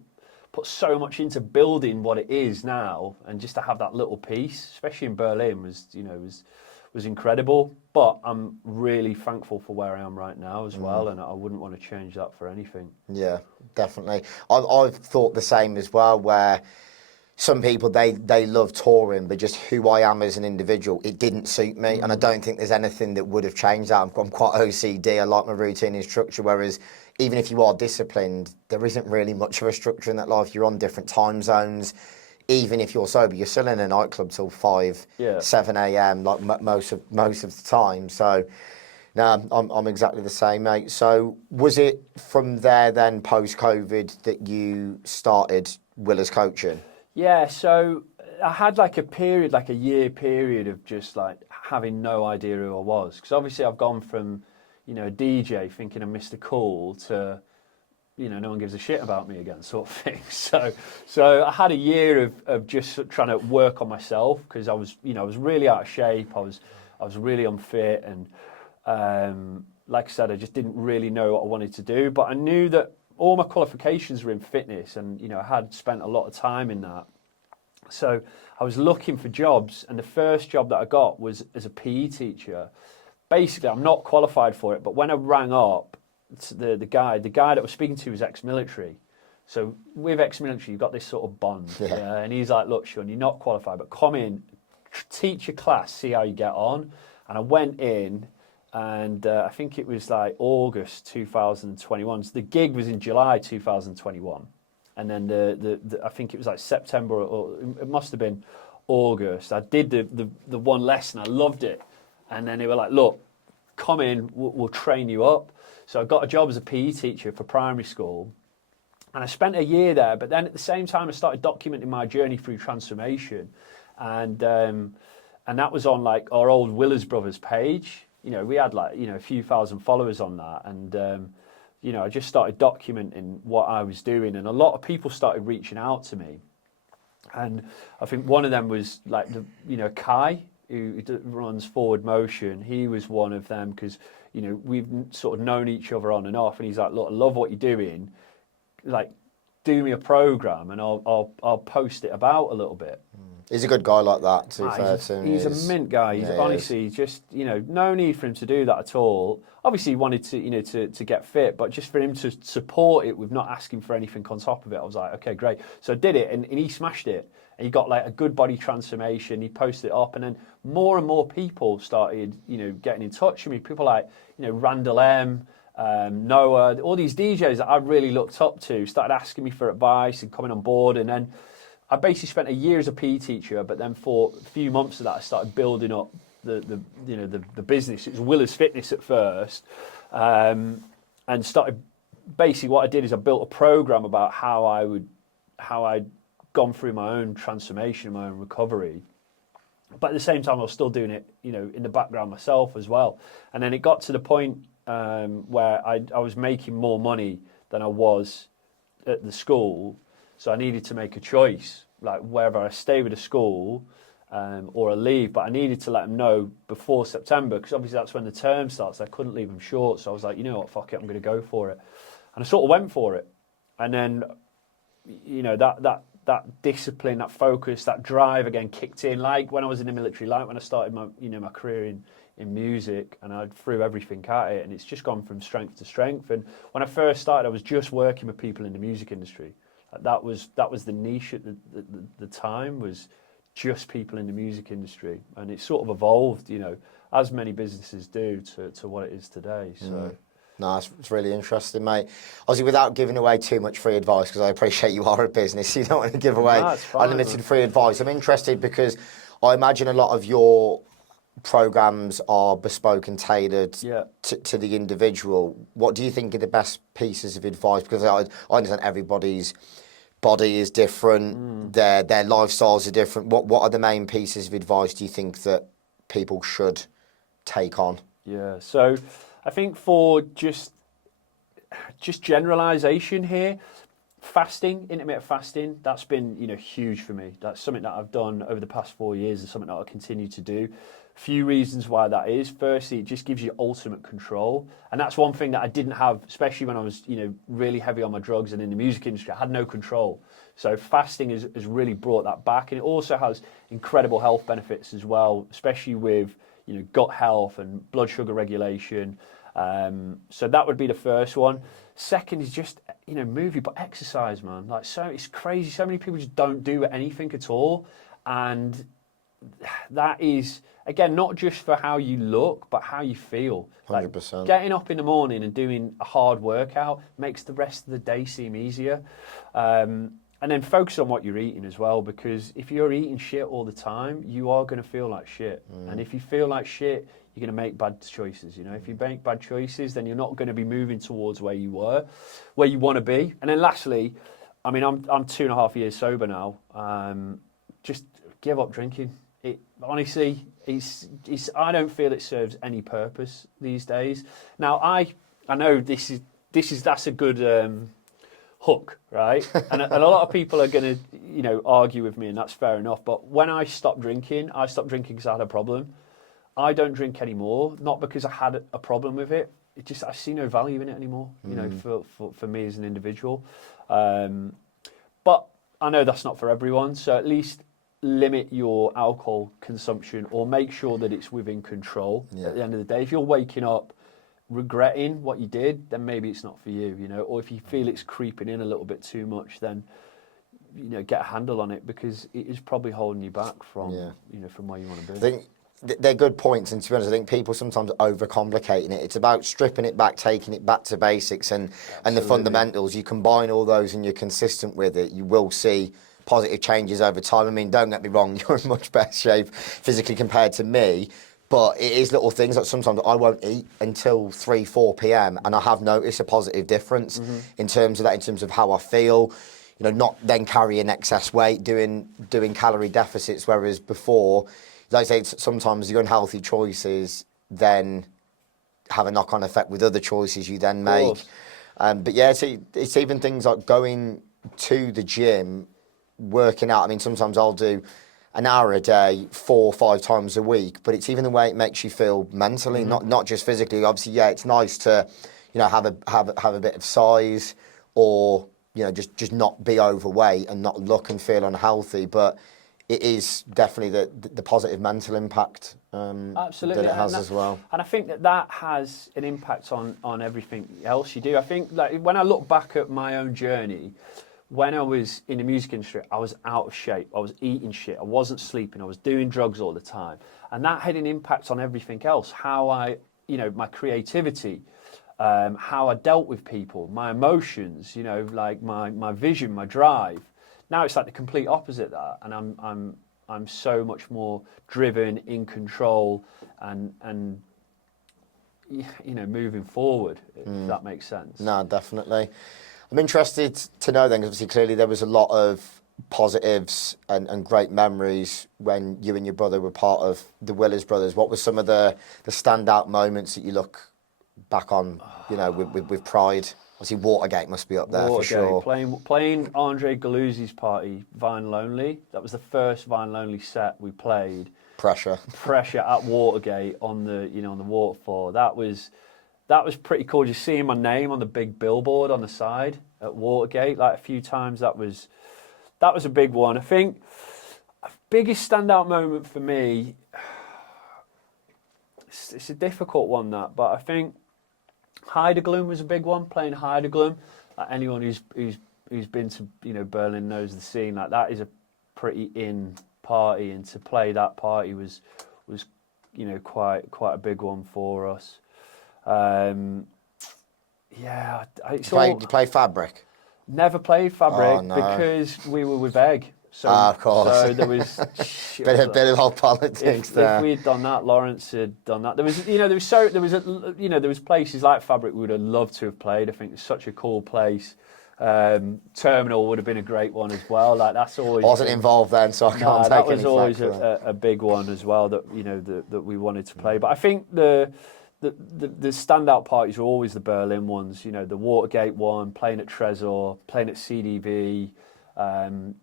put so much into building what it is now, and just to have that little piece, especially in Berlin, was incredible. But I'm really thankful for where I am right now as well, and I wouldn't want to change that for anything. Yeah, definitely. I've thought the same as well, where some people, they love touring, but just who I am as an individual, it didn't suit me. And I don't think there's anything that would have changed that. I'm quite OCD. I like my routine and structure, whereas even if you are disciplined, there isn't really much of a structure in that life. You're on different time zones. Even if you're sober, you're still in a nightclub till 5, 7 a.m. like most of the time. So, no, I'm exactly the same, mate. So, was it from there then, post-COVID, that you started Willer's coaching? Yeah, so I had like a year period of just like having no idea who I was. Because obviously I've gone from, a DJ thinking I missed a call to, no one gives a shit about me again, sort of thing. So I had a year of just trying to work on myself, because I was really out of shape. I was really unfit, and like I said, I just didn't really know what I wanted to do. But I knew that all my qualifications were in fitness, and I had spent a lot of time in that. So I was looking for jobs, and the first job that I got was as a PE teacher. Basically, I'm not qualified for it, but when I rang up, the guy that was speaking to was ex-military. So with ex-military, you've got this sort of bond. Yeah. And he's like, look, Sean, you're not qualified, but come in, teach your class, see how you get on. And I went in, and I think it was like August 2021. So the gig was in July 2021. And then I think it was like September, or it must have been August. I did the one lesson. I loved it. And then they were like, look, come in, we'll train you up. So I got a job as a PE teacher for primary school. And I spent a year there. But then at the same time, I started documenting my journey through transformation. And that was on like our old Willers Brothers page. We had like, a few thousand followers on that. And, I just started documenting what I was doing. And a lot of people started reaching out to me. And I think one of them was like, Kai, who runs Forward Motion. He was one of them, because, we've sort of known each other on and off. And he's like, look, I love what you're doing. Like, do me a program, and I'll post it about a little bit. He's a good guy like that, to be fair to him. He's a mint guy. He's honestly just, no need for him to do that at all. Obviously, he wanted to, to get fit, but just for him to support it with not asking for anything on top of it, I was like, okay, great. So I did it, and he smashed it. And he got like a good body transformation. He posted it up, and then more and more people started, getting in touch with me. People like, Randall M, Noah, all these DJs that I really looked up to started asking me for advice and coming on board. And then I basically spent a year as a PE teacher, but then for a few months of that, I started building up the business. It was Willer's Fitness at first, and started. Basically, what I did is I built a program about how I'd gone through my own transformation, my own recovery. But at the same time, I was still doing it, in the background myself as well. And then it got to the point where I was making more money than I was at the school. So I needed to make a choice, like whether I stay with the school or I leave. But I needed to let them know before September, because obviously that's when the term starts. I couldn't leave them short. So I was like, you know what, fuck it, I'm going to go for it. And I sort of went for it. And then, that discipline, that focus, that drive again kicked in. Like when I was in the military, like when I started my, my career in music, and I threw everything at it. And it's just gone from strength to strength. And when I first started, I was just working with people in the music industry. That was the niche at the time, was just people in the music industry, and it sort of evolved, as many businesses do, to what it is today. So, no, it's really interesting, mate. Obviously, without giving away too much free advice, because I appreciate you are a business, you don't want to give away unlimited free advice. I'm interested because I imagine a lot of your programs are bespoke and tailored to the individual. What do you think are the best pieces of advice? Because I understand everybody's body is different, their lifestyles are different. What are the main pieces of advice do you think that people should take on? Yeah, so I think for just generalization here, fasting, intermittent fasting, that's been huge for me. That's something that I've done over the past 4 years, and something that I'll continue to do. Few reasons why that is. Firstly, it just gives you ultimate control, and that's one thing that I didn't have, especially when I was, really heavy on my drugs and in the music industry. I had no control. So fasting has really brought that back, and it also has incredible health benefits as well, especially with gut health and blood sugar regulation. So that would be the first one. Second is just move your body, exercise, man. Like, so it's crazy. So many people just don't do anything at all, and that is, again, not just for how you look, but how you feel. 100%. Like, getting up in the morning and doing a hard workout makes the rest of the day seem easier. And then focus on what you're eating as well, because if you're eating shit all the time, you are going to feel like shit. And if you feel like shit, you're going to make bad choices. If you make bad choices, then you're not going to be moving towards where you want to be. And then lastly, I mean, I'm 2.5 years sober now. Just give up drinking. Honestly, I don't feel it serves any purpose these days. Now, I know that's a good hook, right? And a lot of people are going to, argue with me, and that's fair enough. But when I stopped drinking because I had a problem. I don't drink anymore, not because I had a problem with it. I see no value in it anymore, for me as an individual. But I know that's not for everyone. So at least limit your alcohol consumption, or make sure that it's within control. At the end of the day, if you're waking up regretting what you did, then maybe it's not for you, or if you feel it's creeping in a little bit too much, then get a handle on it, because it is probably holding you back from from where you want to be. I think they're good points, and to be honest, I think people sometimes overcomplicating it. It's about stripping it back, taking it back to basics and the fundamentals. You combine all those and you're consistent with it, you will see positive changes over time. I mean, don't get me wrong, you're in much better shape physically compared to me, but it is little things like sometimes I won't eat until 3-4 p.m. and I have noticed a positive difference in terms of that, in terms of how I feel. Not then carrying excess weight, doing calorie deficits, whereas before, like I say, sometimes your unhealthy choices then have a knock-on effect with other choices you then make. But yeah, it's even things like going to the gym, working out. I mean, sometimes I'll do an hour a day, 4 or 5 times a week, but it's even the way it makes you feel mentally, not just physically. Obviously, yeah, it's nice to, have a bit of size, or just not be overweight and not look and feel unhealthy, but it is definitely the positive mental impact Absolutely, that it has as well. And I think that has an impact on everything else you do. I think, like, when I look back at my own journey, when I was in the music industry, I was out of shape. I was eating shit. I wasn't sleeping. I was doing drugs all the time. And that had an impact on everything else. How I, my creativity, how I dealt with people, my emotions, like my vision, my drive. Now it's like the complete opposite of that. And I'm so much more driven, in control, and moving forward, if that makes sense. No, definitely. I'm interested to know then, because obviously clearly there was a lot of positives and great memories when you and your brother were part of the Willers Brothers. What were some of the standout moments that you look back on, with pride? Obviously Watergate must be up there for sure. Playing Andre Galuzzi's party, Vine Lonely. That was the first Vine Lonely set we played. Pressure at Watergate on the on the waterfall. That was pretty cool. Just seeing my name on the big billboard on the side at Watergate, like, a few times. That was a big one. I think biggest standout moment for me. It's a difficult one, that, but I think Heidegloom was a big one. Playing Heidegloom, like, anyone who's been to Berlin knows the scene. Like, that is a pretty in party, and to play that party was quite a big one for us. Did you play Fabric? Never played Fabric because we were with Egg. So, of course. So there was bit of whole politics there. If we had done that, Lawrence had done that. There was places like Fabric we would have loved to have played. I think it's such a cool place. Terminal would have been a great one as well. Like, that's always wasn't involved then, so I can't take that was any always flack a big one as well that that we wanted to play. But I think the standout parties were always the Berlin ones. The Watergate one, playing at Trezor, playing at CDV.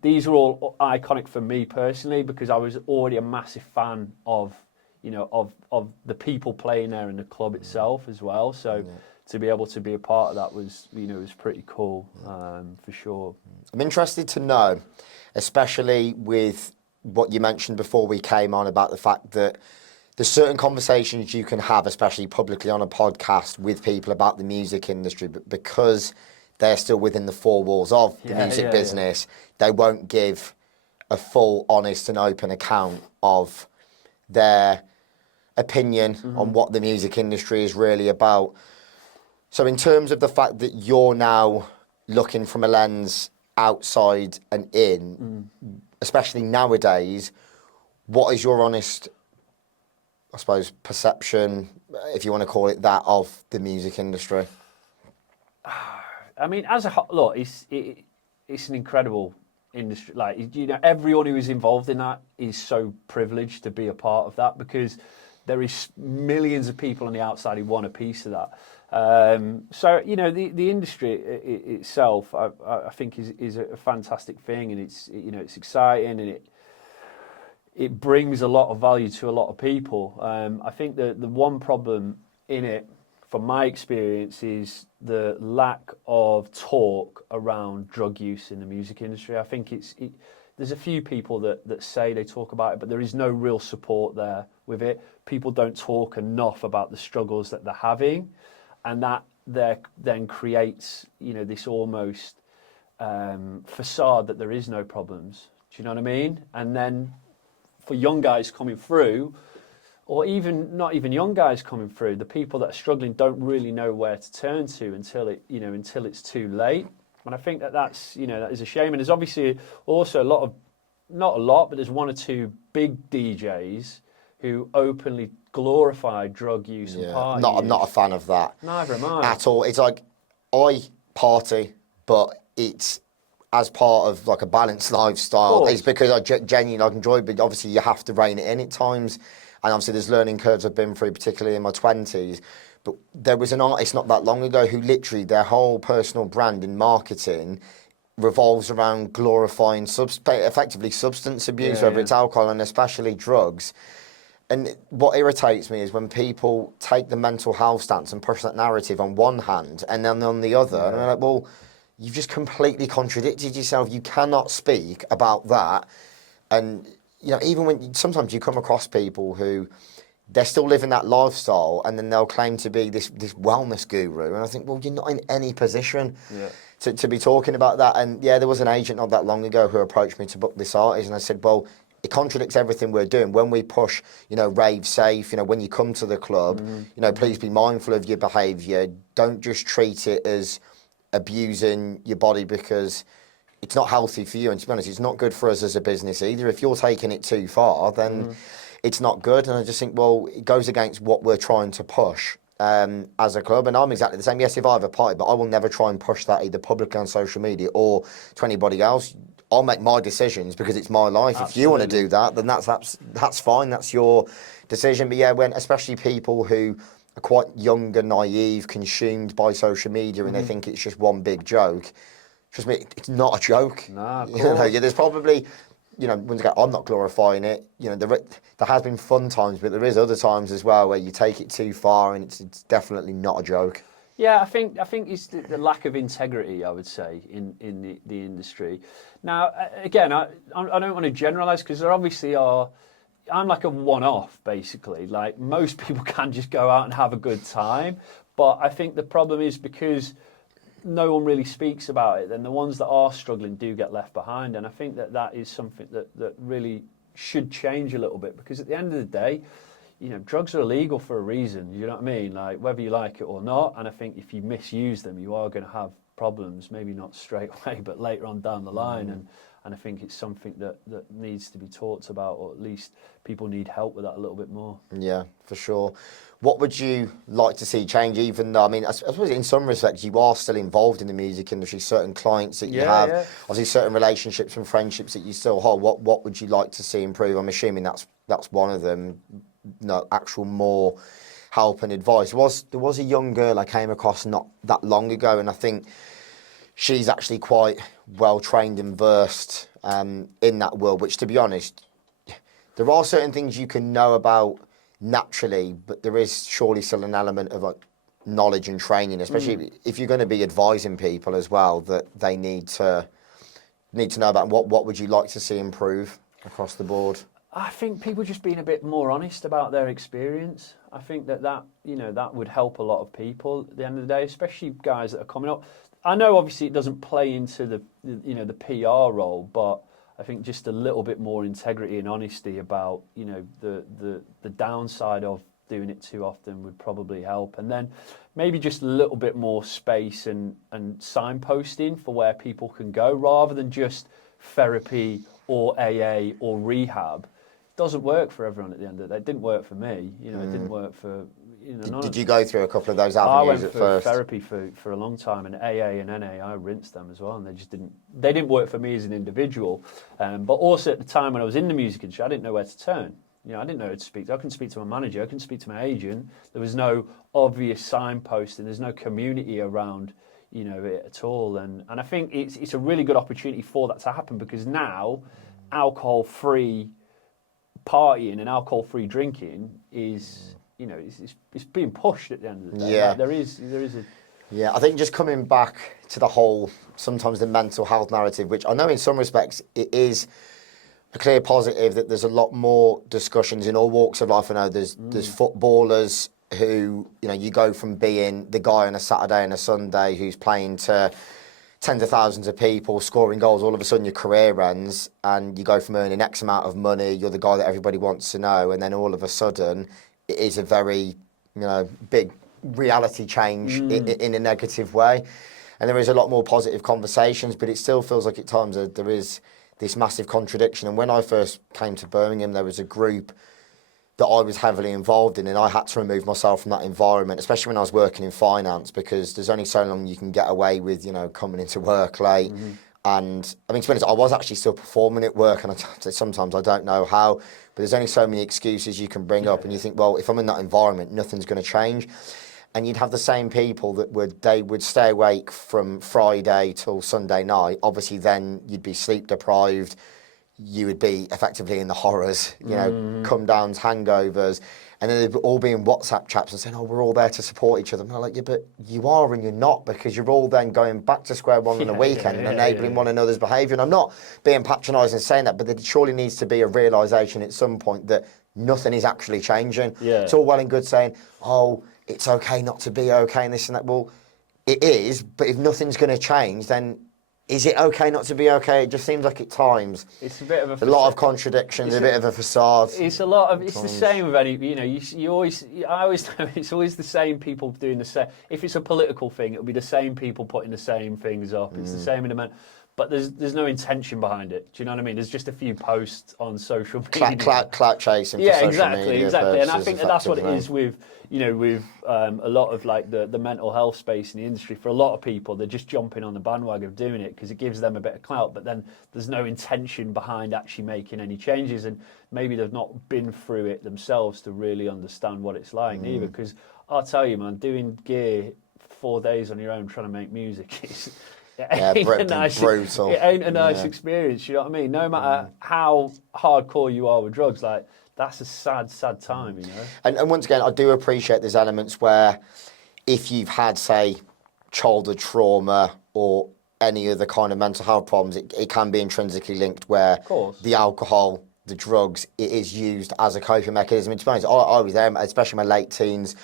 These are all iconic for me personally, because I was already a massive fan of of the people playing there in the club itself as well. So to be able to be a part of that was was pretty cool, for sure. I'm interested to know, especially with what you mentioned before we came on about the fact that there's certain conversations you can have, especially publicly on a podcast with people about the music industry, but because they're still within the four walls of the music business, they won't give a full, honest and open account of their opinion on what the music industry is really about. So in terms of the fact that you're now looking from a lens outside and in, especially nowadays, what is your honest, I suppose, perception, if you want to call it that, of the music industry? I mean, as a look, it's an incredible industry. Like, everyone who is involved in that is so privileged to be a part of that, because there is millions of people on the outside who want a piece of that. So the industry itself, I think is a fantastic thing, and it's exciting, and it brings a lot of value to a lot of people. I think the one problem in it, from my experience, is the lack of talk around drug use in the music industry. I think there's a few people that say they talk about it, but there is no real support there with it. People don't talk enough about the struggles that they're having, and that then creates this almost facade that there is no problems. Do you know what I mean? And then for young guys coming through, or even not even young guys coming through, the people that are struggling don't really know where to turn to until it's too late. And I think that is a shame. And there's obviously also not a lot, but there's one or two big DJs who openly glorify drug use and party I'm not a fan of that. Neither am I. At all. It's like, I party, but it's as part of like a balanced lifestyle. It's because I genuinely enjoy it, but obviously you have to rein it in at times. And obviously there's learning curves I've been through, particularly in my 20s. But there was an artist not that long ago who literally, their whole personal brand in marketing revolves around glorifying effectively substance abuse, whether it's alcohol and especially drugs. And what irritates me is when people take the mental health stance and push that narrative on one hand and then on the other. And I'm like, well, you've just completely contradicted yourself. You cannot speak about that. And, even when sometimes you come across people who they're still living that lifestyle and then they'll claim to be this wellness guru. And I think, well, you're not in any position to be talking about that. And there was an agent not that long ago who approached me to book this artist. And I said, well, it contradicts everything we're doing. When we push, rave safe, when you come to the club, please be mindful of your behaviour. Don't just treat it as abusing your body because it's not healthy for you. And to be honest, it's not good for us as a business either. If you're taking it too far, then it's not good. And I just think, well, it goes against what we're trying to push as a club. And I'm exactly the same. Yes, if I have a party, but I will never try and push that either publicly on social media or to anybody else. I'll make my decisions because it's my life. Absolutely. If you want to do that, then that's fine. That's your decision. But when especially people who are quite young and naive, consumed by social media, and they think it's just one big joke. Trust me, it's not a joke. Nah, there's probably, once again, I'm not glorifying it. There has been fun times, but there is other times as well where you take it too far, and it's definitely not a joke. Yeah, I think it's the lack of integrity, I would say, in the industry. Now, again, I don't want to generalise because there obviously are. I'm like a one-off, basically. Like, most people can just go out and have a good time. But I think the problem is because no one really speaks about it, then the ones that are struggling do get left behind. And I think that is something that really should change a little bit, because at the end of the day, drugs are illegal for a reason, you know what I mean? Like, whether you like it or not. And I think if you misuse them, you are going to have problems, maybe not straight away, but later on down the line. And I think it's something that needs to be talked about, or at least people need help with that a little bit more. Yeah, for sure. What would you like to see change, even though, I suppose in some respects you are still involved in the music industry, certain clients that you have, obviously certain relationships and friendships that you still hold. What would you like to see improve? I'm assuming that's one of them, actual more help and advice. There was a young girl I came across not that long ago, and I think she's actually quite well trained and versed in that world, which, to be honest, there are certain things you can know about naturally, but there is surely still an element of like knowledge and training, especially if you're going to be advising people as well, that they need to know about. What would you like to see improve across the board? I think people just being a bit more honest about their experience. I think that would help a lot of people at the end of the day, especially guys that are coming up. I know obviously it doesn't play into the PR role, but I think just a little bit more integrity and honesty about the downside of doing it too often would probably help. And then maybe just a little bit more space and signposting for where people can go, rather than just therapy or AA or rehab. It doesn't work for everyone at the end of the day. It didn't work for me. It didn't work for Did you go through a couple of those I avenues went at for first? therapy for a long time, and AA and NA, I rinsed them as well, and they didn't work for me as an individual. But also at the time when I was in the music industry, I didn't know where to turn. I didn't know who to speak to. I couldn't speak to my manager. I couldn't speak to my agent. There was no obvious signposting. There's no community around, it at all. And I think it's a really good opportunity for that to happen, because now alcohol-free partying and alcohol-free drinking is, it's being pushed at the end of the day. Yeah. Like, there is a... Yeah, I think just coming back to the whole, sometimes the mental health narrative, which I know in some respects it is a clear positive that there's a lot more discussions in all walks of life. I know there's footballers who, you go from being the guy on a Saturday and a Sunday who's playing to tens of thousands of people, scoring goals, all of a sudden your career ends and you go from earning X amount of money, you're the guy that everybody wants to know, and then all of a sudden it is a very, big reality change in a negative way. And there is a lot more positive conversations, but it still feels like at times there is this massive contradiction. And when I first came to Birmingham, there was a group that I was heavily involved in, and I had to remove myself from that environment, especially when I was working in finance, because there's only so long you can get away with, coming into work late. And I mean, to be honest, I was actually still performing at work, and sometimes I don't know how, but there's only so many excuses you can bring up, and you think, well, if I'm in that environment, nothing's going to change. And you'd have the same people that would stay awake from Friday till Sunday night. Obviously, then you'd be sleep deprived. You would be effectively in the horrors, come downs, hangovers, and then they'd all be in WhatsApp chats and saying, "Oh, we're all there to support each other." And I'm like, "Yeah, but you are and you're not, because you're all then going back to square one on the weekend and enabling one another's behaviour." And I'm not being patronising saying that, but there surely needs to be a realisation at some point that nothing is actually changing. Yeah. It's all well and good saying, "Oh, it's okay not to be okay," and this and that. Well, it is, but if nothing's going to change, then is it okay not to be okay? It just seems like at times it's a bit of a lot of contradictions, a bit of a facade. It's a lot of. It's the same with any. I always know it's always the same people doing the same. If it's a political thing, it'll be the same people putting the same things up. It's the same in a man. But there's no intention behind it. Do you know what I mean? There's just a few posts on social media. Clout chasing. For social media exactly. And I think that's what it effectively. is with a lot of like the mental health space in the industry. For a lot of people, they're just jumping on the bandwagon of doing it because it gives them a bit of clout. But then there's no intention behind actually making any changes, and maybe they've not been through it themselves to really understand what it's like neither. Because I'll tell you, man, doing gear 4 days on your own trying to make music is. Brutal. It ain't a nice experience, you know what I mean? No matter how hardcore you are with drugs, like, that's a sad, sad time, And once again, I do appreciate there's elements where if you've had, say, childhood trauma or any other kind of mental health problems, it can be intrinsically linked where the alcohol, the drugs, it is used as a coping mechanism. And to be honest, I was there, especially in my late teens,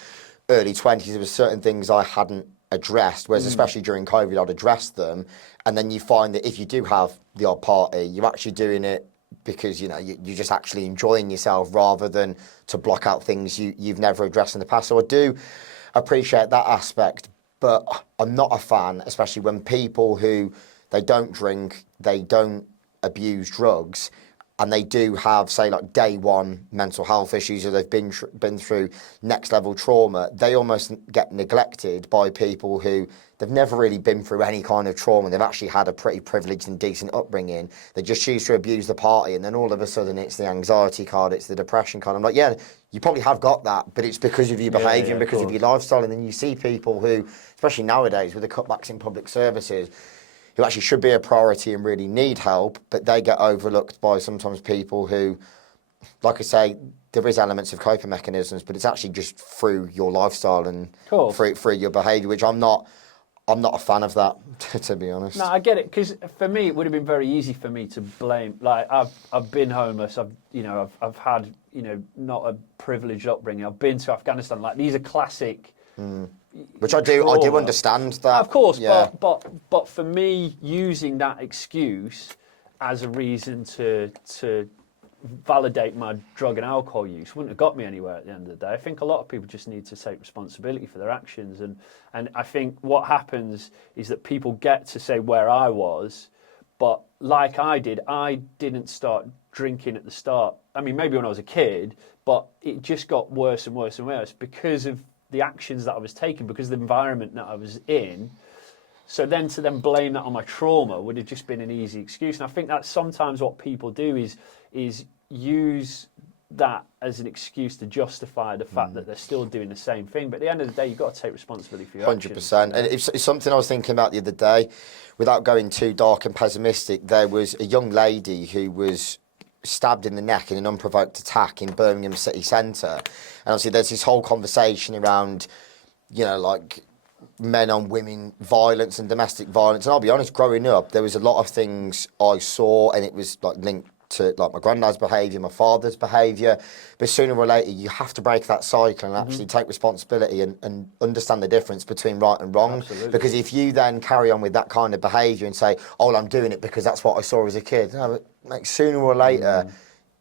early 20s, there were certain things I hadn't addressed, whereas especially during COVID, I'd addressed them. And then you find that if you do have the odd party, you're actually doing it because, you're just actually enjoying yourself rather than to block out things you've never addressed in the past. So I do appreciate that aspect, but I'm not a fan, especially when people who, they don't drink, they don't abuse drugs, and they do have, say, like day one mental health issues, or they've been through next level trauma, they almost get neglected by people who they've never really been through any kind of trauma. They've actually had a pretty privileged and decent upbringing. They just choose to abuse the party, and then all of a sudden it's the anxiety card, it's the depression card. I'm like, yeah, you probably have got that, but it's because of your behaviour and because of your lifestyle. And then you see people who, especially nowadays with the cutbacks in public services, who actually should be a priority and really need help, but they get overlooked by sometimes people who like I say, there is elements of coping mechanisms, but it's actually just through your lifestyle and through your behaviour, which I'm not a fan of that, to be honest. No, I get it, because for me it would have been very easy for me to blame. Like I've been homeless. I've had not a privileged upbringing. I've been to Afghanistan. Like these are classic. Which I do understand that. Of course, yeah. but for me, using that excuse as a reason to validate my drug and alcohol use wouldn't have got me anywhere at the end of the day. I think a lot of people just need to take responsibility for their actions, and I think what happens is that people get to say where I was, but like I didn't start drinking at the start. I mean, maybe when I was a kid, but it just got worse and worse and worse because of the actions that I was taking, because of the environment that I was in. So then to blame that on my trauma would have just been an easy excuse. And I think that's sometimes what people do is use that as an excuse to justify the fact that they're still doing the same thing. But at the end of the day, you've got to take responsibility for your 100%. actions. And it's something I was thinking about the other day, without going too dark and pessimistic. There was a young lady who was stabbed in the neck in an unprovoked attack in Birmingham city centre. And obviously there's this whole conversation around, like men on women violence and domestic violence. And I'll be honest, growing up, there was a lot of things I saw, and it was like linked to like my granddad's behaviour, my father's behaviour. But sooner or later, you have to break that cycle and actually take responsibility and understand the difference between right and wrong. Absolutely. Because if you then carry on with that kind of behaviour and say, oh, well, I'm doing it because that's what I saw as a kid. No, but like, sooner or later,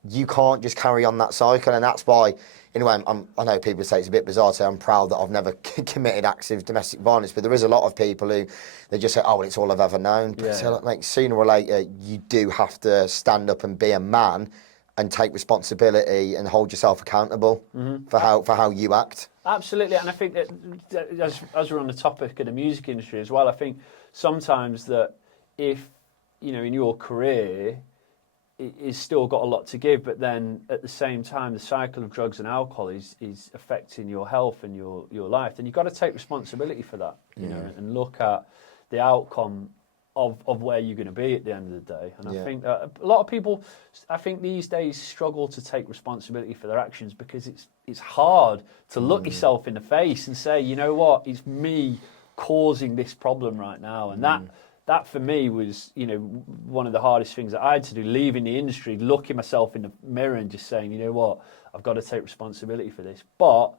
you can't just carry on that cycle. And that's why, anyway, I know people say it's a bit bizarre to say I'm proud that I've never committed acts of domestic violence, but there is a lot of people who, they just say, oh, well, it's all I've ever known. But so, like, sooner or later, you do have to stand up and be a man and take responsibility and hold yourself accountable for how you act. Absolutely, and I think that as we're on the topic of the music industry as well, I think sometimes that if, in your career, it's still got a lot to give, but then at the same time, the cycle of drugs and alcohol is affecting your health and your life. Then you've got to take responsibility for that, and look at the outcome of where you're going to be at the end of the day. And I think a lot of people, I think these days, struggle to take responsibility for their actions because it's hard to look yourself in the face and say, you know what, it's me causing this problem right now. And that for me was, one of the hardest things that I had to do, leaving the industry, looking myself in the mirror and just saying, you know what, I've got to take responsibility for this. But,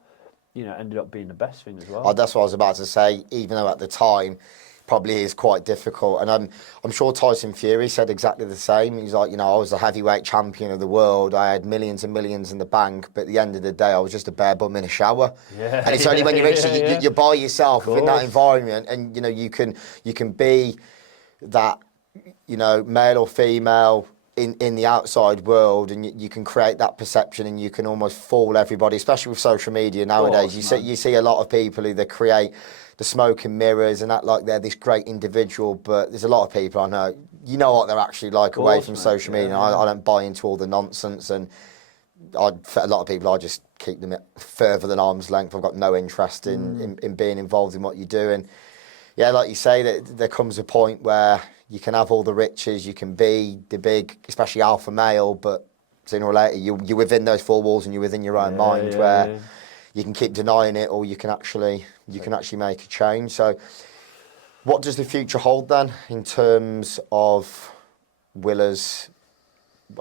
ended up being the best thing as well. Oh, that's what I was about to say, even though at the time, probably is quite difficult. And I'm sure Tyson Fury said exactly the same. He's like, I was the heavyweight champion of the world. I had millions and millions in the bank. But at the end of the day, I was just a bare bum in a shower. Yeah, and it's only when you're by yourself in that environment, and you can be that, male or female in the outside world, and you can create that perception, and you can almost fool everybody, especially with social media nowadays. You see a lot of people who they create the smoke and mirrors and act like they're this great individual, but there's a lot of people I know, what they're actually like away from social media. And I don't buy into all the nonsense, and for a lot of people, I just keep them at further than arm's length. I've got no interest in being involved in what you do. And yeah, like you say, that there comes a point where you can have all the riches, you can be the big, especially alpha male, but sooner or later you're within those four walls and you're within your own mind where you can keep denying it, or you can actually make a change. So what does the future hold then in terms of Willer's?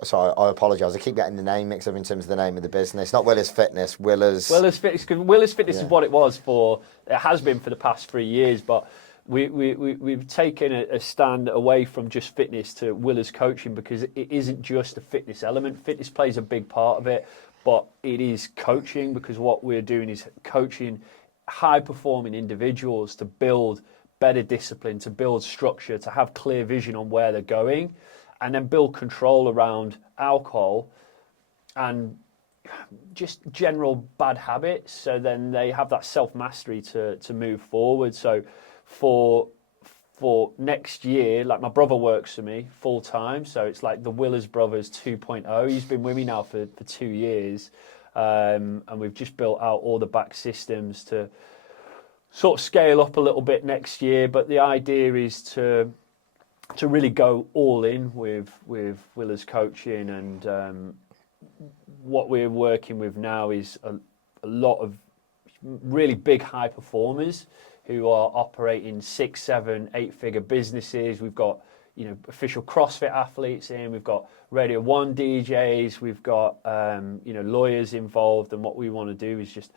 Sorry, I apologise. I keep getting the name mixed up in terms of the name of the business. Not Willer's Fitness, Willer's Fitness. Because Willer's Fitness is what it was it has been for the past 3 years, but we've taken a stand away from just fitness to Willer's coaching, because it isn't just a fitness element. Fitness plays a big part of it, but it is coaching, because what we're doing is coaching high-performing individuals to build better discipline, to build structure, to have clear vision on where they're going, and then build control around alcohol and just general bad habits, so then they have that self-mastery to move forward. So for next year, like, my brother works for me full time, so it's like the Willers Brothers 2.0. He's been with me now for 2 years, and we've just built out all the back systems to sort of scale up a little bit next year. But the idea is to really go all in with Willers coaching, and what we're working with now is a lot of really big high performers who are operating 6, 7, 8-figure businesses. We've got official CrossFit athletes in. We've got Radio 1 DJs. We've got lawyers involved. And what we want to do is just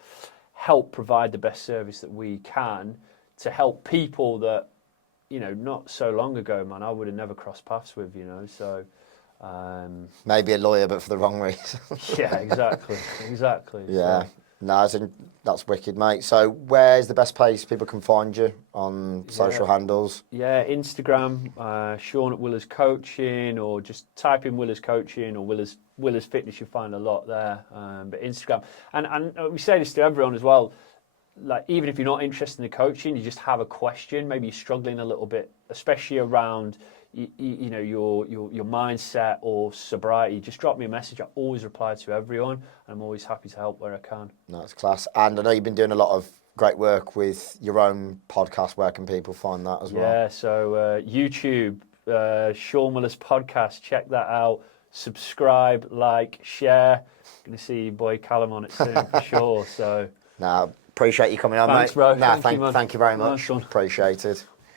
help provide the best service that we can to help people that not so long ago, man, I would have never crossed paths with. So. Maybe a lawyer, but for the wrong reason. Yeah, exactly. Yeah. So. No, that's wicked, mate. So where's the best place people can find you on social handles? Yeah, Instagram, Sean at Willers Coaching, or just type in Willers Coaching or Willers Fitness. You'll find a lot there. But Instagram, and we say this to everyone as well. Like, even if you're not interested in the coaching, you just have a question. Maybe you're struggling a little bit, especially around your mindset or sobriety. Just drop me a message. I always reply to everyone. I'm always happy to help where I can. No, that's class. And I know you've been doing a lot of great work with your own podcast. Where can people find that as well? Yeah, so YouTube, Sean Willers Podcast. Check that out. Subscribe, like, share. Going to see your boy Callum on it soon for sure. So. Appreciate you coming on, Thanks, mate. bro. Thank you very much. Nice one. Appreciated.